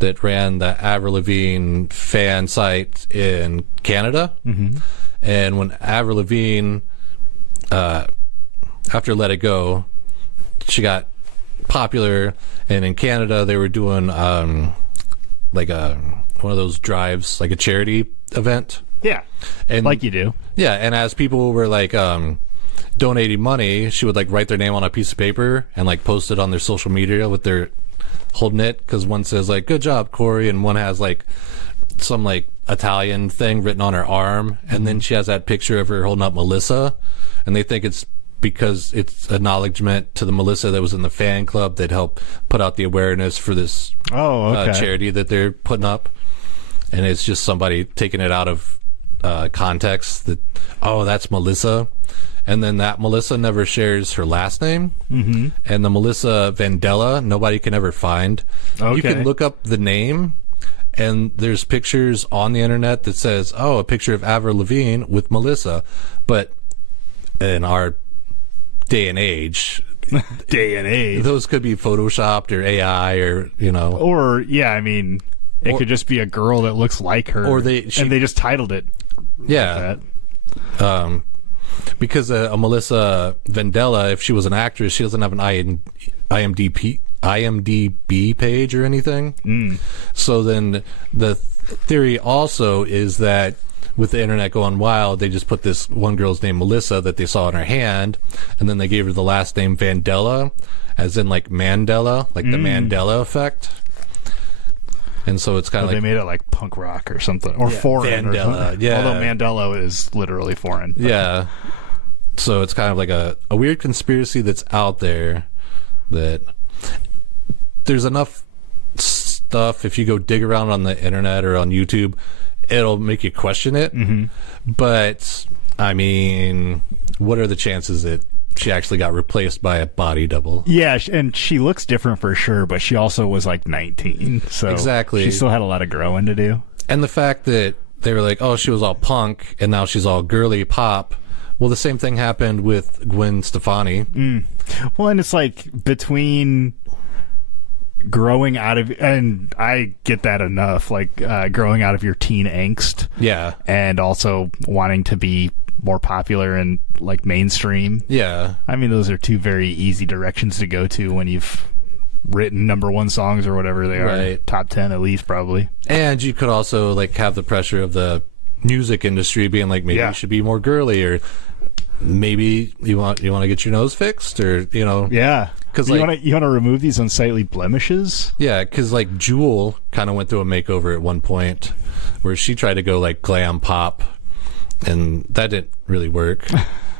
that ran the Avril Lavigne fan site in Canada. Mm-hmm. And when Avril Lavigne, after Let It Go, she got popular, and in Canada they were doing like one of those drives, like a charity event. Yeah, and like you do. Yeah, and as people were like donating money, she would like write their name on a piece of paper and like post it on their social media with their holding it, because one says like "Good job, Corey," and one has like some like Italian thing written on her arm, and then she has that picture of her holding up Melissa, and they think it's because it's acknowledgement to the Melissa that was in the fan club that helped put out the awareness for this charity that they're putting up, and it's just somebody taking it out of context that, oh, that's Melissa. And then that Melissa never shares her last name. Mm-hmm. And the Melissa Vandella, nobody can ever find. Okay. You can look up the name, and there's pictures on the internet that says, oh, a picture of Avril Lavigne with Melissa. But in our day and age, those could be photoshopped or AI or, you know. Or, yeah, I mean, it could just be a girl that looks like her. Or they just titled it. Yeah. Like that. Because a Melissa Vandella, if she was an actress, she doesn't have an IMDb page or anything. So then the theory also is that with the internet going wild, they just put this one girl's name Melissa that they saw in her hand, and then they gave her the last name Vandella, as in like Mandela, like the Mandela effect. And so it's kind of like they made it like punk rock or something, or foreign. Mandela, or something. Yeah. Although Mandela is literally foreign. But. Yeah. So it's kind of like a weird conspiracy that's out there that there's enough stuff, if you go dig around on the internet or on YouTube, it'll make you question it. Mm-hmm. But, I mean, what are the chances that she actually got replaced by a body double? Yeah, and she looks different for sure, but she also was like 19, so exactly. She still had a lot of growing to do. And the fact that they were like, oh, she was all punk, and now she's all girly pop. Well, the same thing happened with Gwen Stefani. Well, and it's like between growing out of, and I get that enough, like growing out of your teen angst. Yeah. And also wanting to be more popular and like mainstream. Yeah. I mean, those are two very easy directions to go to when you've written #1 songs or whatever they are. Right. Top 10 at least, probably. And you could also like have the pressure of the music industry being like, maybe you should be more girly, or maybe you want to get your nose fixed, or, you know. Yeah. Because you want to remove these unsightly blemishes. Yeah, because like Jewel kind of went through a makeover at one point where she tried to go like glam pop, and that didn't really work.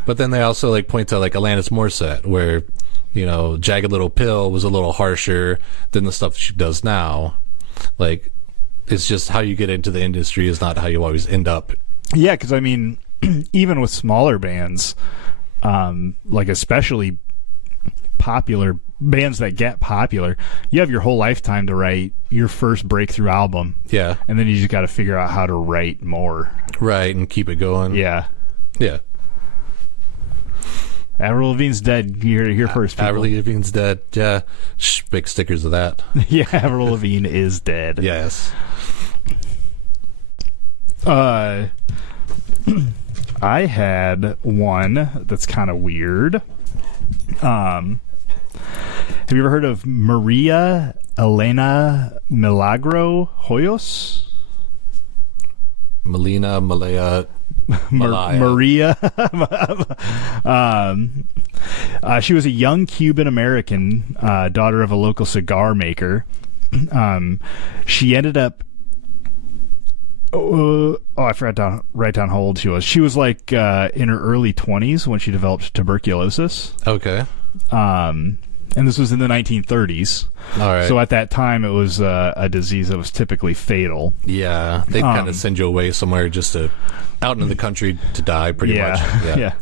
But then they also like point to like Alanis Morissette, where, you know, Jagged Little Pill was a little harsher than the stuff she does now. Like, it's just how you get into the industry is not how you always end up. Yeah, because I mean, even with smaller bands, like especially popular bands that get popular, you have your whole lifetime to write your first breakthrough album. Yeah. And then you just got to figure out how to write more. Right, and keep it going. Yeah. Yeah. Avril Lavigne's dead. You heard it here first, people. Avril Lavigne's dead. Yeah. Big stickers of that. Yeah, Avril Lavigne is dead. Yes. I had one that's kind of weird. Have you ever heard of Maria Elena Milagro Hoyos? Melina Malaya. Maria. She was a young Cuban American, daughter of a local cigar maker. She ended up. I forgot to write down how old she was. She was like in her early 20s when she developed tuberculosis. Okay. And this was in the 1930s. All right. So at that time, it was a disease that was typically fatal. Yeah, they kind of send you away somewhere just to out in the country to die, pretty much. Yeah.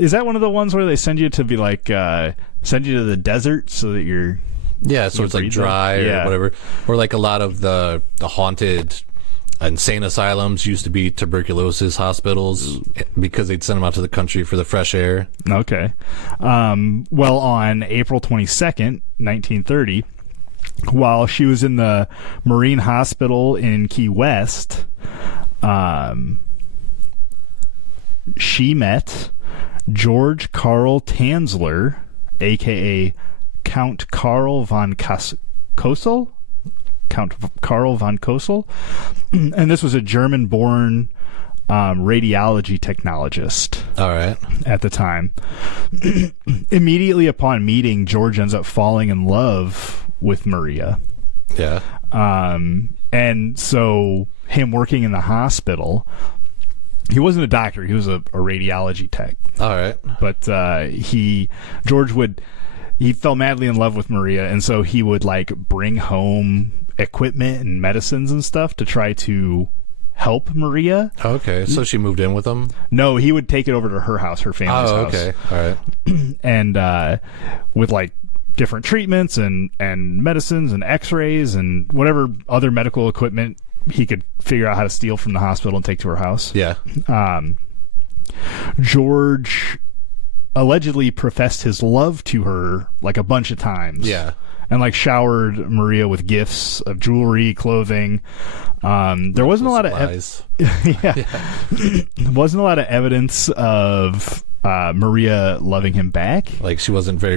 Is that one of the ones where they send you to be like send you to the desert so that you're so it's like dry or whatever, or like a lot of the haunted insane asylums used to be tuberculosis hospitals because they'd send them out to the country for the fresh air. Okay. Well, on April 22nd, 1930, while she was in the Marine Hospital in Key West, she met George Karl Tanzler, a.k.a. Count Karl von Kossel? Count Karl von Kossel. And this was a German-born radiology technologist. All right. At the time. Immediately upon meeting, George ends up falling in love with Maria. Yeah. And so him working in the hospital, he wasn't a doctor, he was a radiology tech. All right. But he fell madly in love with Maria, and so he would like bring home equipment and medicines and stuff to try to help Maria. Okay, so she moved in with him? No, he would take it over to her house, her family's house. Oh, okay. All right. And with like different treatments and medicines and x-rays and whatever other medical equipment he could figure out how to steal from the hospital and take to her house. Yeah. George allegedly professed his love to her like a bunch of times. Yeah. And like showered Maria with gifts of jewelry, clothing. There wasn't a lot of there wasn't a lot of evidence of Maria loving him back. Like she wasn't very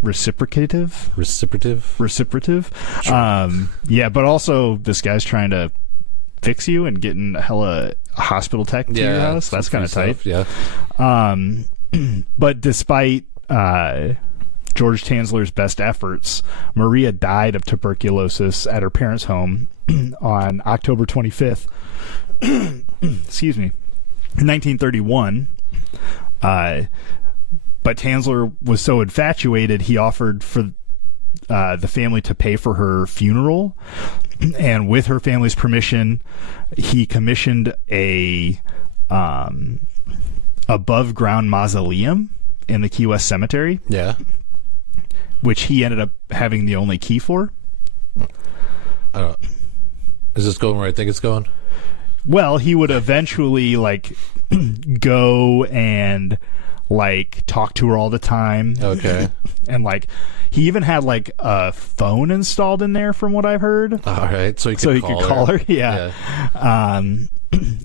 reciprocative. Sure. Yeah, but also this guy's trying to fix you and getting hella hospital tech to your house. That's kind of tight. Yeah. But despite George Tanzler's best efforts, Maria died of tuberculosis at her parents' home on October 25th. Excuse me, 1931. But Tanzler was so infatuated, he offered for the family to pay for her funeral, and with her family's permission, he commissioned a above ground mausoleum in the Key West Cemetery. Yeah. Which he ended up having the only key for. I don't know. Is this going where I think it's going? Well, he would eventually like go and like talk to her all the time. Okay. And like he even had like a phone installed in there from what I've heard. All right. So he could call her. Yeah. And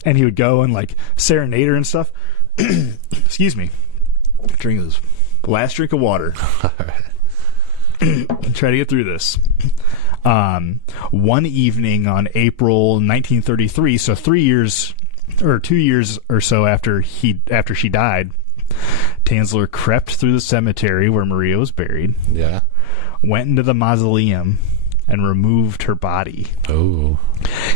he would go and like serenade her and stuff. Excuse me. Drink this last drink of water. All right. Try to get through this. One evening on April 1933, so 3 years or 2 years or so after she died, Tanzler crept through the cemetery where Maria was buried. Yeah. Went into the mausoleum and removed her body. Oh.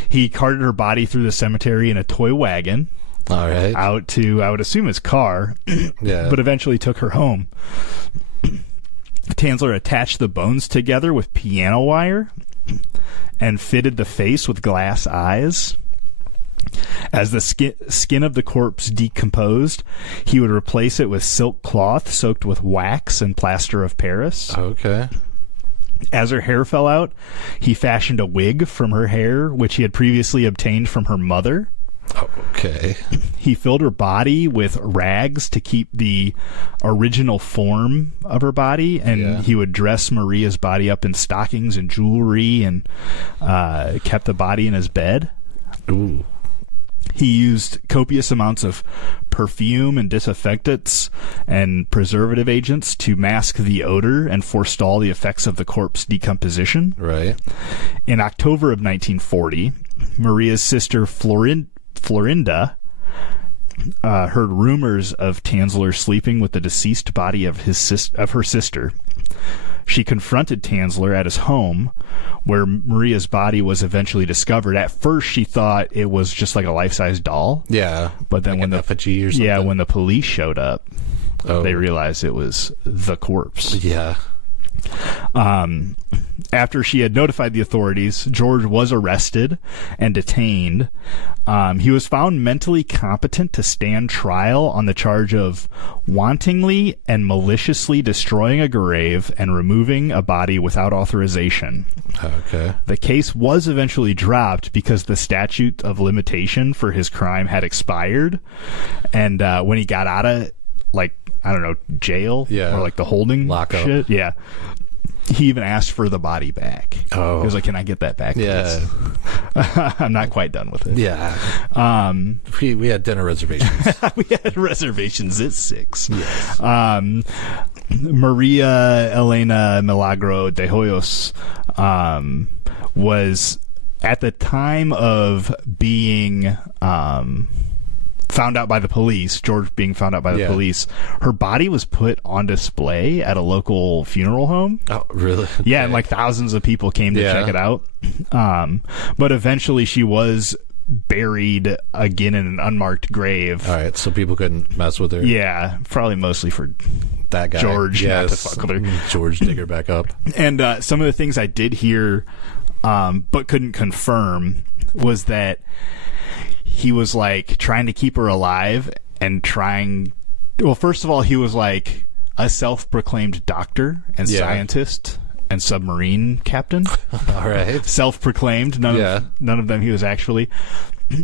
He carted her body through the cemetery in a toy wagon. All right. Out to, I would assume, his car. Yeah. But eventually took her home. Tanzler attached the bones together with piano wire and fitted the face with glass eyes. As the skin of the corpse decomposed, he would replace it with silk cloth soaked with wax and plaster of Paris. Okay. As her hair fell out, he fashioned a wig from her hair, which he had previously obtained from her mother. Okay. He filled her body with rags to keep the original form of her body, and he would dress Maria's body up in stockings and jewelry and kept the body in his bed. Ooh. He used copious amounts of perfume and disinfectants and preservative agents to mask the odor and forestall the effects of the corpse decomposition. Right. In October of 1940, Maria's sister Florinda heard rumors of Tanzler sleeping with the deceased body of her sister. She confronted Tanzler at his home, where Maria's body was eventually discovered. At first, she thought it was just like a life-size doll. Yeah, but then like when an effigy or something. When the police showed up, they realized it was the corpse. Yeah. After she had notified the authorities, George was arrested and detained. He was found mentally competent to stand trial on the charge of wantonly and maliciously destroying a grave and removing a body without authorization. Okay. The case was eventually dropped because the statute of limitation for his crime had expired. And when he got out of, like, I don't know, jail or like the holding lockup shit, he even asked for the body back. Oh. He was like, can I get that back? Yeah. I'm not quite done with it. Yeah. We had dinner reservations. We had reservations at 6. Yes. Maria Elena Milagro de Hoyos was, at the time of being found out by the police, George being found out by the police, her body was put on display at a local funeral home. Oh, really? Okay. Yeah, and like thousands of people came to check it out. But eventually she was buried again in an unmarked grave. All right, so people couldn't mess with her. Yeah, probably mostly for that guy. George not to fuck with her. George dig her back up. And some of the things I did hear but couldn't confirm was that he was like trying to keep her alive and first of all, he was like a self-proclaimed doctor and scientist and submarine captain. All right. Self-proclaimed. None of them he was actually.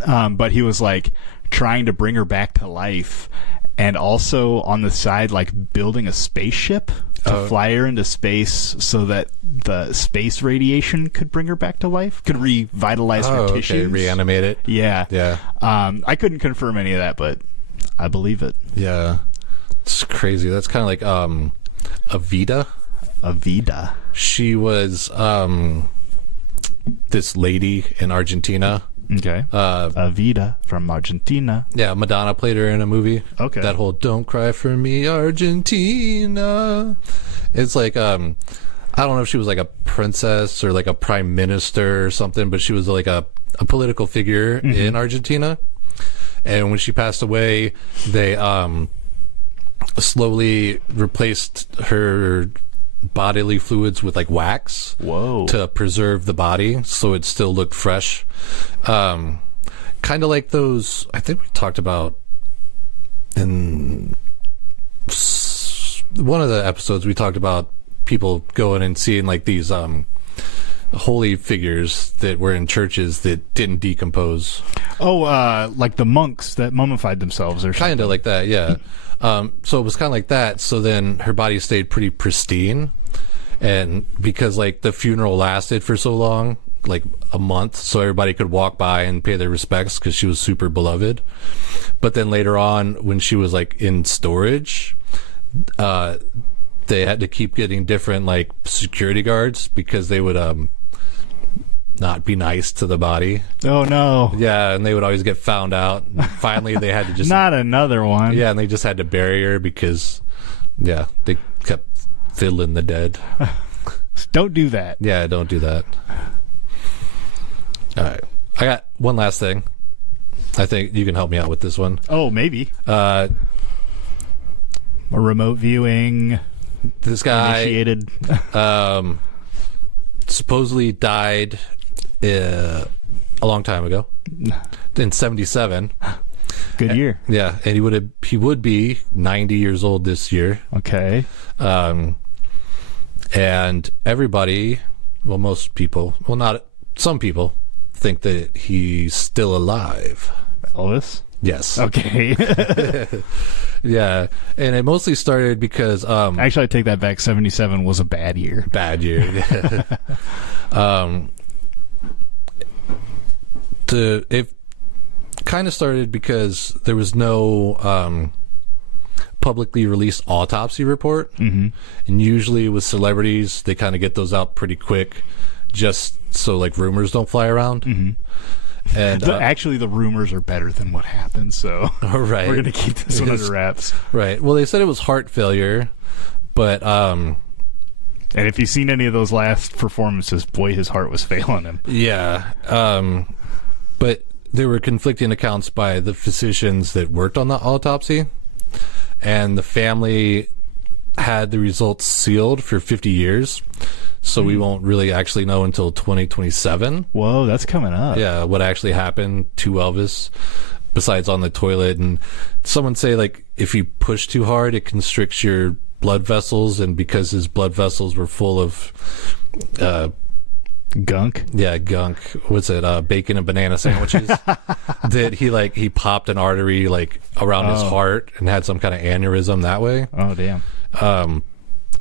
But he was like trying to bring her back to life, and also on the side like building a spaceship to fly her into space so that the space radiation could bring her back to life, could revitalize her tissues. Okay. Reanimate it. Yeah. I couldn't confirm any of that, but I believe it. Yeah. It's crazy. That's kind of like Avida. Avida. She was this lady in Argentina. Okay. Avida from Argentina. Yeah, Madonna played her in a movie. Okay. That whole "Don't Cry for Me, Argentina." It's like I don't know if she was like a princess or like a prime minister or something, but she was like a political figure in Argentina. And when she passed away, they slowly replaced her bodily fluids with like wax. Whoa. To preserve the body so it still looked fresh. Kind of like those, I think we talked about in one of the episodes, we talked about people going and seeing like these holy figures that were in churches that didn't decompose. Like the monks that mummified themselves or something. Kind of like that, yeah. So it was kind of like that. So then her body stayed pretty pristine. And because like the funeral lasted for so long, like a month, so everybody could walk by and pay their respects because she was super beloved. But then later on, when she was like in storage, they had to keep getting different like security guards because they would not be nice to the body. Oh no. Yeah, and they would always get found out. And finally they had to just not another one. Yeah, and they just had to bury her because they kept fiddling the dead. Don't do that. Yeah, don't do that. All right. I got one last thing. I think you can help me out with this one. Oh, maybe. A remote viewing. This guy initiated. Supposedly died a long time ago. In 1977. Good year. Yeah, and he would be 90 years old this year. Okay. And everybody, well, most people, well, not some people, think that he's still alive. Elvis? Yes. Okay. Yeah, and it mostly started because actually, I take that back. 1977 was a bad year. Bad year. It kind of started because there was no publicly released autopsy report, and usually with celebrities, they kind of get those out pretty quick, just so like rumors don't fly around. And actually, the rumors are better than what happened, so right. We're going to keep this one under wraps. Right. Well, they said it was heart failure, but and if you've seen any of those last performances, boy, his heart was failing him. Yeah. But there were conflicting accounts by the physicians that worked on the autopsy, and the family had the results sealed for 50 years. So we won't really actually know until 2027. Whoa, that's coming up. Yeah, what actually happened to Elvis besides on the toilet. And someone say, like, if you push too hard, it constricts your blood vessels. And because his blood vessels were full of... gunk? Yeah, gunk. What's it? Bacon and banana sandwiches. That he popped an artery, like, around his heart and had some kind of aneurysm that way. Oh, damn.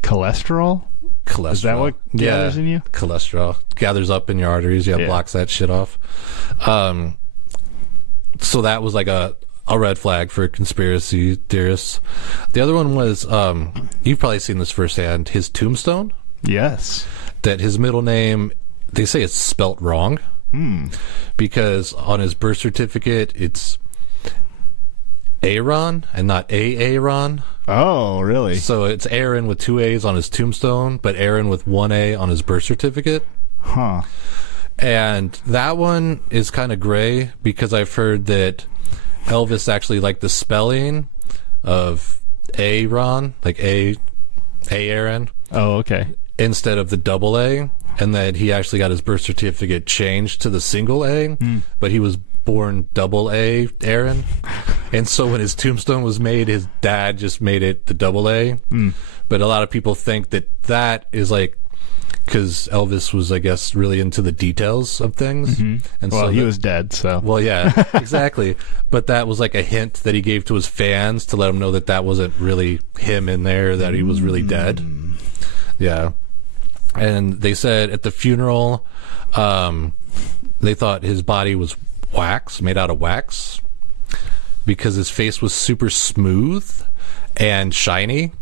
Cholesterol? Is that what gathers in you? Cholesterol gathers up in your arteries. Yeah, blocks that shit off. So that was like a red flag for conspiracy theorists. The other one was, you've probably seen this firsthand, his tombstone. Yes. That his middle name, they say it's spelt wrong. Because on his birth certificate, it's Aaron and not Aaron. Oh, really? So it's Aaron with 2 A's on his tombstone, but Aaron with 1 A on his birth certificate. Huh. And that one is kind of gray because I've heard that Elvis actually liked the spelling of Aaron, like Aaron. Oh, okay. Instead of the double A, and that he actually got his birth certificate changed to the single A, but he was born double A Aaron. And so when his tombstone was made, his dad just made it the double A. But a lot of people think that is like, because Elvis was, I guess, really into the details of things. And well, so he was dead, so. Well, yeah, exactly. But that was like a hint that he gave to his fans to let them know that wasn't really him in there, that he was really dead. Yeah. And they said at the funeral, they thought his body was made out of wax, because his face was super smooth and shiny,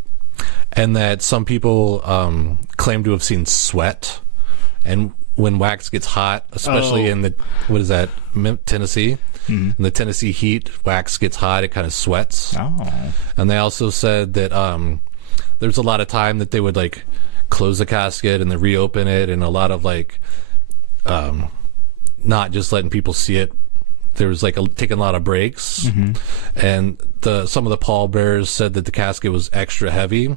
and that some people claim to have seen sweat. And when wax gets hot, especially in the, what is that, Tennessee? In the Tennessee heat, wax gets hot, it kind of sweats. And they also said that there's a lot of time that they would like close the casket and then reopen it, and a lot of like not just letting people see it. There was like taking a lot of breaks, and some of the pallbearers said that the casket was extra heavy,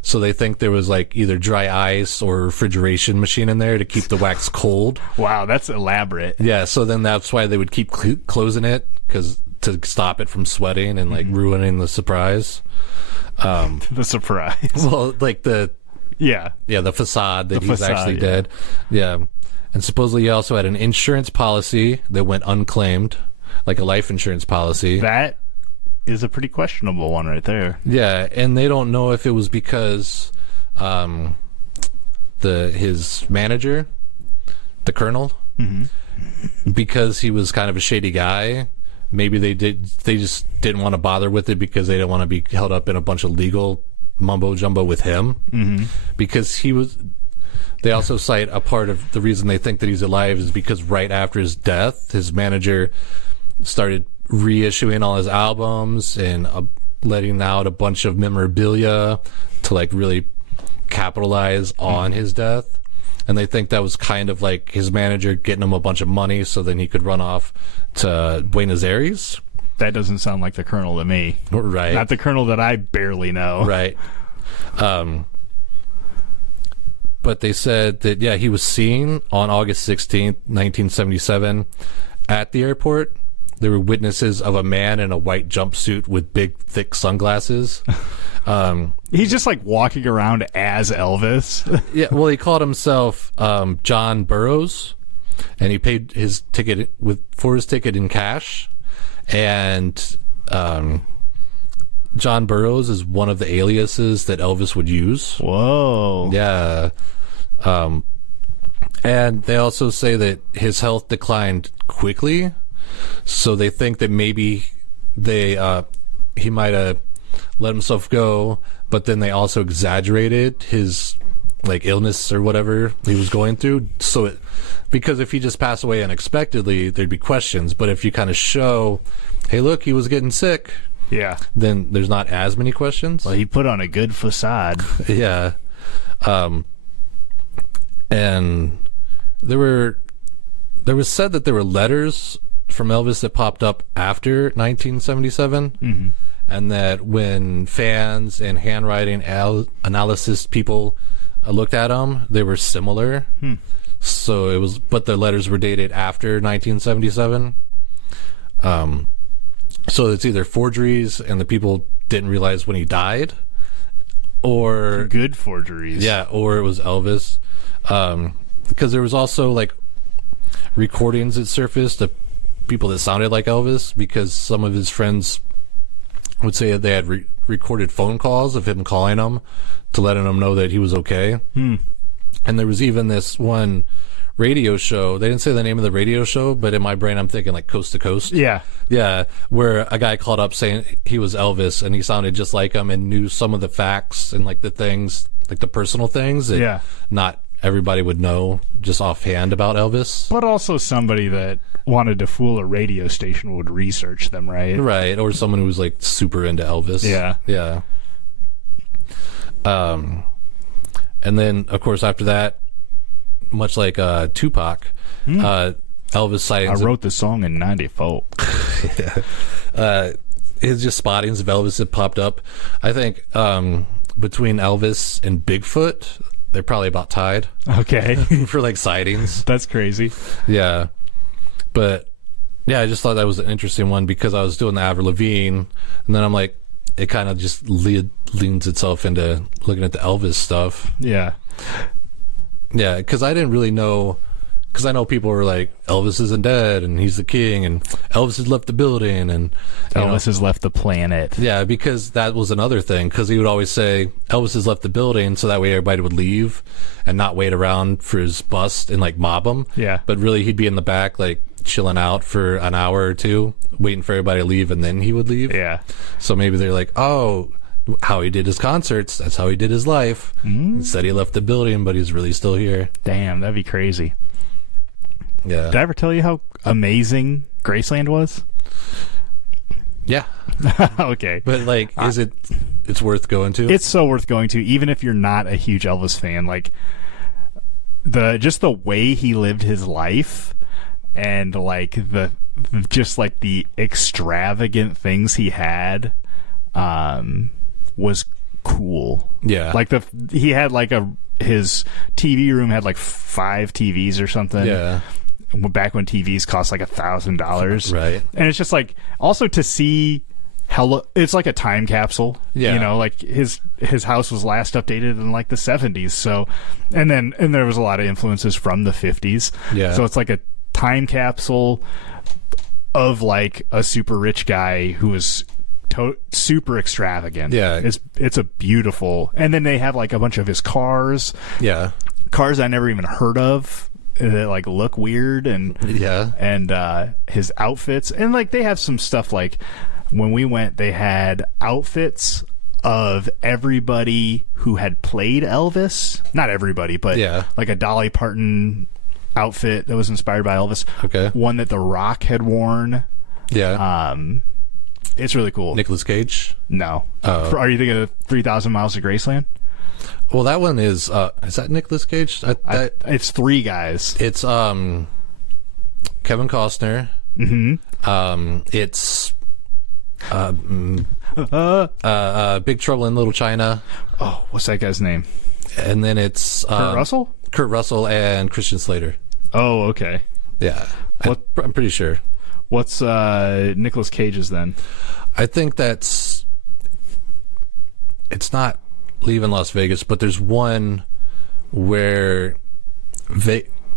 so they think there was like either dry ice or refrigeration machine in there to keep the wax cold. Wow, that's elaborate. Yeah, so then that's why they would keep closing it, because to stop it from sweating and like ruining the surprise. The surprise. Well, like the facade that he's actually dead. Yeah. And supposedly he also had an insurance policy that went unclaimed, like a life insurance policy. That is a pretty questionable one right there. Yeah, and they don't know if it was because his manager, the colonel, because he was kind of a shady guy. Maybe they just didn't want to bother with it because they didn't want to be held up in a bunch of legal mumbo jumbo with him, because he was. They also cite a part of the reason they think that he's alive is because right after his death, his manager started reissuing all his albums and letting out a bunch of memorabilia to like really capitalize on his death. And they think that was kind of like his manager getting him a bunch of money so then he could run off to Buenos Aires. That doesn't sound like the Colonel to me. Right. Not the Colonel that I barely know. Right. But they said that, yeah, he was seen on August 16th, 1977 at the airport. There were witnesses of a man in a white jumpsuit with big, thick sunglasses. He's just like walking around as Elvis. Yeah, well, he called himself John Burroughs, and he paid his ticket for his ticket in cash. And John Burroughs is one of the aliases that Elvis would use. Whoa. Yeah. And they also say that his health declined quickly, so they think that maybe he might have let himself go, but then they also exaggerated his like illness or whatever he was going through. So because if he just passed away unexpectedly, there'd be questions. But if you kind of show, hey, look, he was getting sick, then there's not as many questions. Well, he put on a good facade. Yeah. And there was said that there were letters from Elvis that popped up after 1977, and that when fans and handwriting analysis people looked at them, they were similar. So it was, but the letters were dated after 1977. So it's either forgeries and the people didn't realize when he died, or good forgeries. Yeah, or it was Elvis. Because there was also like recordings that surfaced of people that sounded like Elvis, because some of his friends would say that they had recorded phone calls of him calling them to letting them know that he was okay. And there was even this one radio show. They didn't say the name of the radio show, but in my brain I'm thinking like Coast to Coast. Yeah, where a guy called up saying he was Elvis and he sounded just like him and knew some of the facts and like the things, like the personal things that not everybody would know just offhand about Elvis. But also somebody that wanted to fool a radio station would research them, right? Right, or someone who was like super into Elvis. Yeah. And then, of course, after that, much like Tupac, Elvis sightings. I wrote the song in '94. His just spottings of Elvis had popped up. I think between Elvis and Bigfoot, they're probably about tied. Okay. For like sightings. That's crazy. Yeah. But yeah, I just thought that was an interesting one because I was doing the Avril Lavigne, and then I'm like, it kind of just leans itself into looking at the Elvis stuff. Yeah. Yeah, because I didn't really know, because I know people were like, Elvis isn't dead, and he's the king, and Elvis has left the building, and Elvis has left the planet. Yeah, because that was another thing, because he would always say, Elvis has left the building, so that way everybody would leave and not wait around for his bust and like mob him. Yeah. But really, he'd be in the back, like chilling out for an hour or two, waiting for everybody to leave, and then he would leave. Yeah. So maybe they're like, oh, how he did his concerts, that's how he did his life. He said he left the building, but he's really still here. Damn, that'd be crazy. Yeah. Did I ever tell you how amazing Graceland was? Yeah. Okay. But like, it's worth going to? It's so worth going to, even if you're not a huge Elvis fan. Like, the way he lived his life, and like the extravagant things he had was cool. Yeah. Like he had like his TV room had like 5 TVs or something. Yeah. Back when TVs cost like $1,000. Right. And it's just like, also to see it's like a time capsule. Yeah. You know, like his house was last updated in like the 70s. So, and there was a lot of influences from the 50s. Yeah. So it's like a time capsule of like a super rich guy who was super extravagant. Yeah. It's a beautiful, and then they have like a bunch of his cars. Yeah. Cars I never even heard of that like look weird, and his outfits, and like they have some stuff like when we went, they had outfits of everybody who had played Elvis. Not everybody, but like a Dolly Parton outfit that was inspired by Elvis. Okay. One that The Rock had worn. Yeah. It's really cool. Nicolas Cage? No. Oh. Are you thinking of 3,000 Miles to Graceland? Well, that one is that Nicolas Cage? It's 3 guys. It's Kevin Costner. Mm-hmm. It's Big Trouble in Little China. Oh, what's that guy's name? And then it's Kurt Russell? Kurt Russell and Christian Slater. Oh, okay. Yeah. I'm pretty sure. What's Nicolas Cage's then? I think it's not Leaving Las Vegas, but there's one where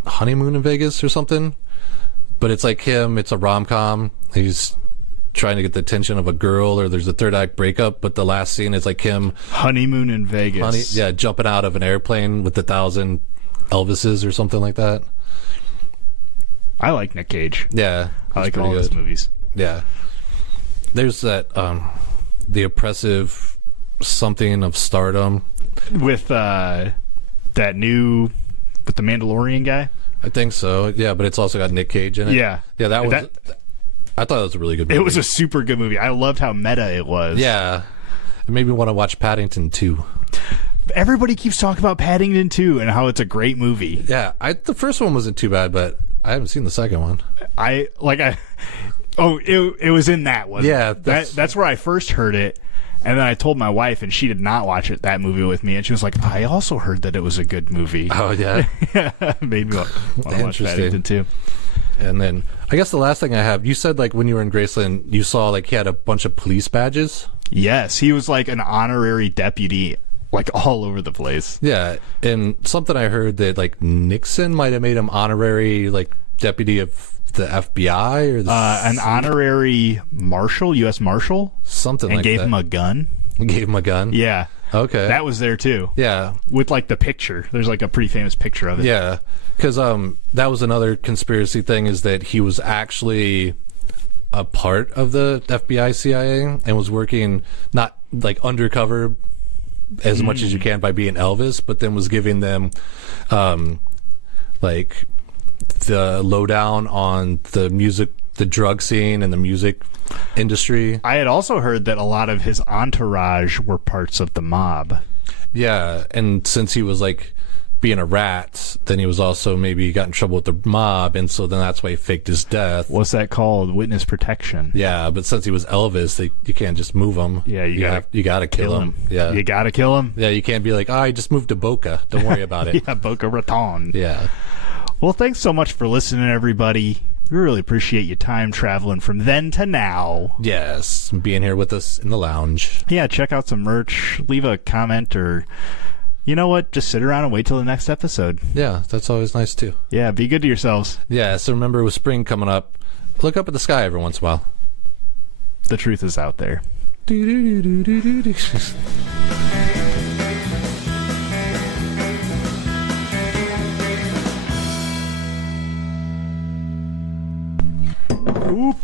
Honeymoon in Vegas or something. But it's like him. It's a rom-com. He's trying to get the attention of a girl, or there's a third act breakup, but the last scene is like him. Honeymoon in Vegas. Jumping out of an airplane with 1,000 Elvises or something like that. I like Nick Cage. Yeah. I like all his movies. Yeah. There's that, The Oppressive Something of Stardom. With that new, with the Mandalorian guy? I think so. Yeah, but it's also got Nick Cage in it. Yeah. Yeah, I thought that was a really good movie. It was a super good movie. I loved how meta it was. Yeah. It made me want to watch Paddington 2. Everybody keeps talking about Paddington 2 and how it's a great movie. Yeah. The first one wasn't too bad, but I haven't seen the second one. Oh, it was in that one. Yeah, that's where I first heard it. And then I told my wife, and she did not watch that movie with me. And she was like, I also heard that it was a good movie. Oh, yeah? Made me want to watch Paddington, too. And then, I guess the last thing I have, you said, like, when you were in Graceland, you saw, like, he had a bunch of police badges? Yes, he was, like, an honorary deputy, like, all over the place. Yeah, and something I heard that, like, Nixon might have made him honorary, like, deputy of the FBI or an honorary marshal, U.S. Marshal, something and like gave that. him a gun. Gave him a gun. Yeah. Okay. That was there too. Yeah. With like the picture, there's like a pretty famous picture of it. Yeah, because that was another conspiracy thing, is that he was actually a part of the FBI, CIA, and was working not like undercover as much as you can by being Elvis, but then was giving them like the lowdown on the music, the drug scene, and the music industry. I had also heard that a lot of his entourage were parts of the mob. Yeah, and since he was like being a rat, then he was also maybe got in trouble with the mob, and so then that's why he faked his death. What's that called? Witness protection. Yeah, but since he was Elvis, you can't just move him. Yeah, you gotta kill him. Yeah, you gotta kill him. Yeah, you can't be like, I just moved to Boca. Don't worry about it. Yeah, Boca Raton. Yeah. Well, thanks so much for listening, everybody. We really appreciate your time traveling from then to now. Yes, being here with us in the lounge. Yeah, check out some merch, leave a comment, or you know what? Just sit around and wait till the next episode. Yeah, that's always nice too. Yeah, be good to yourselves. Yeah, so remember with spring coming up, look up at the sky every once in a while. The truth is out there. Oop.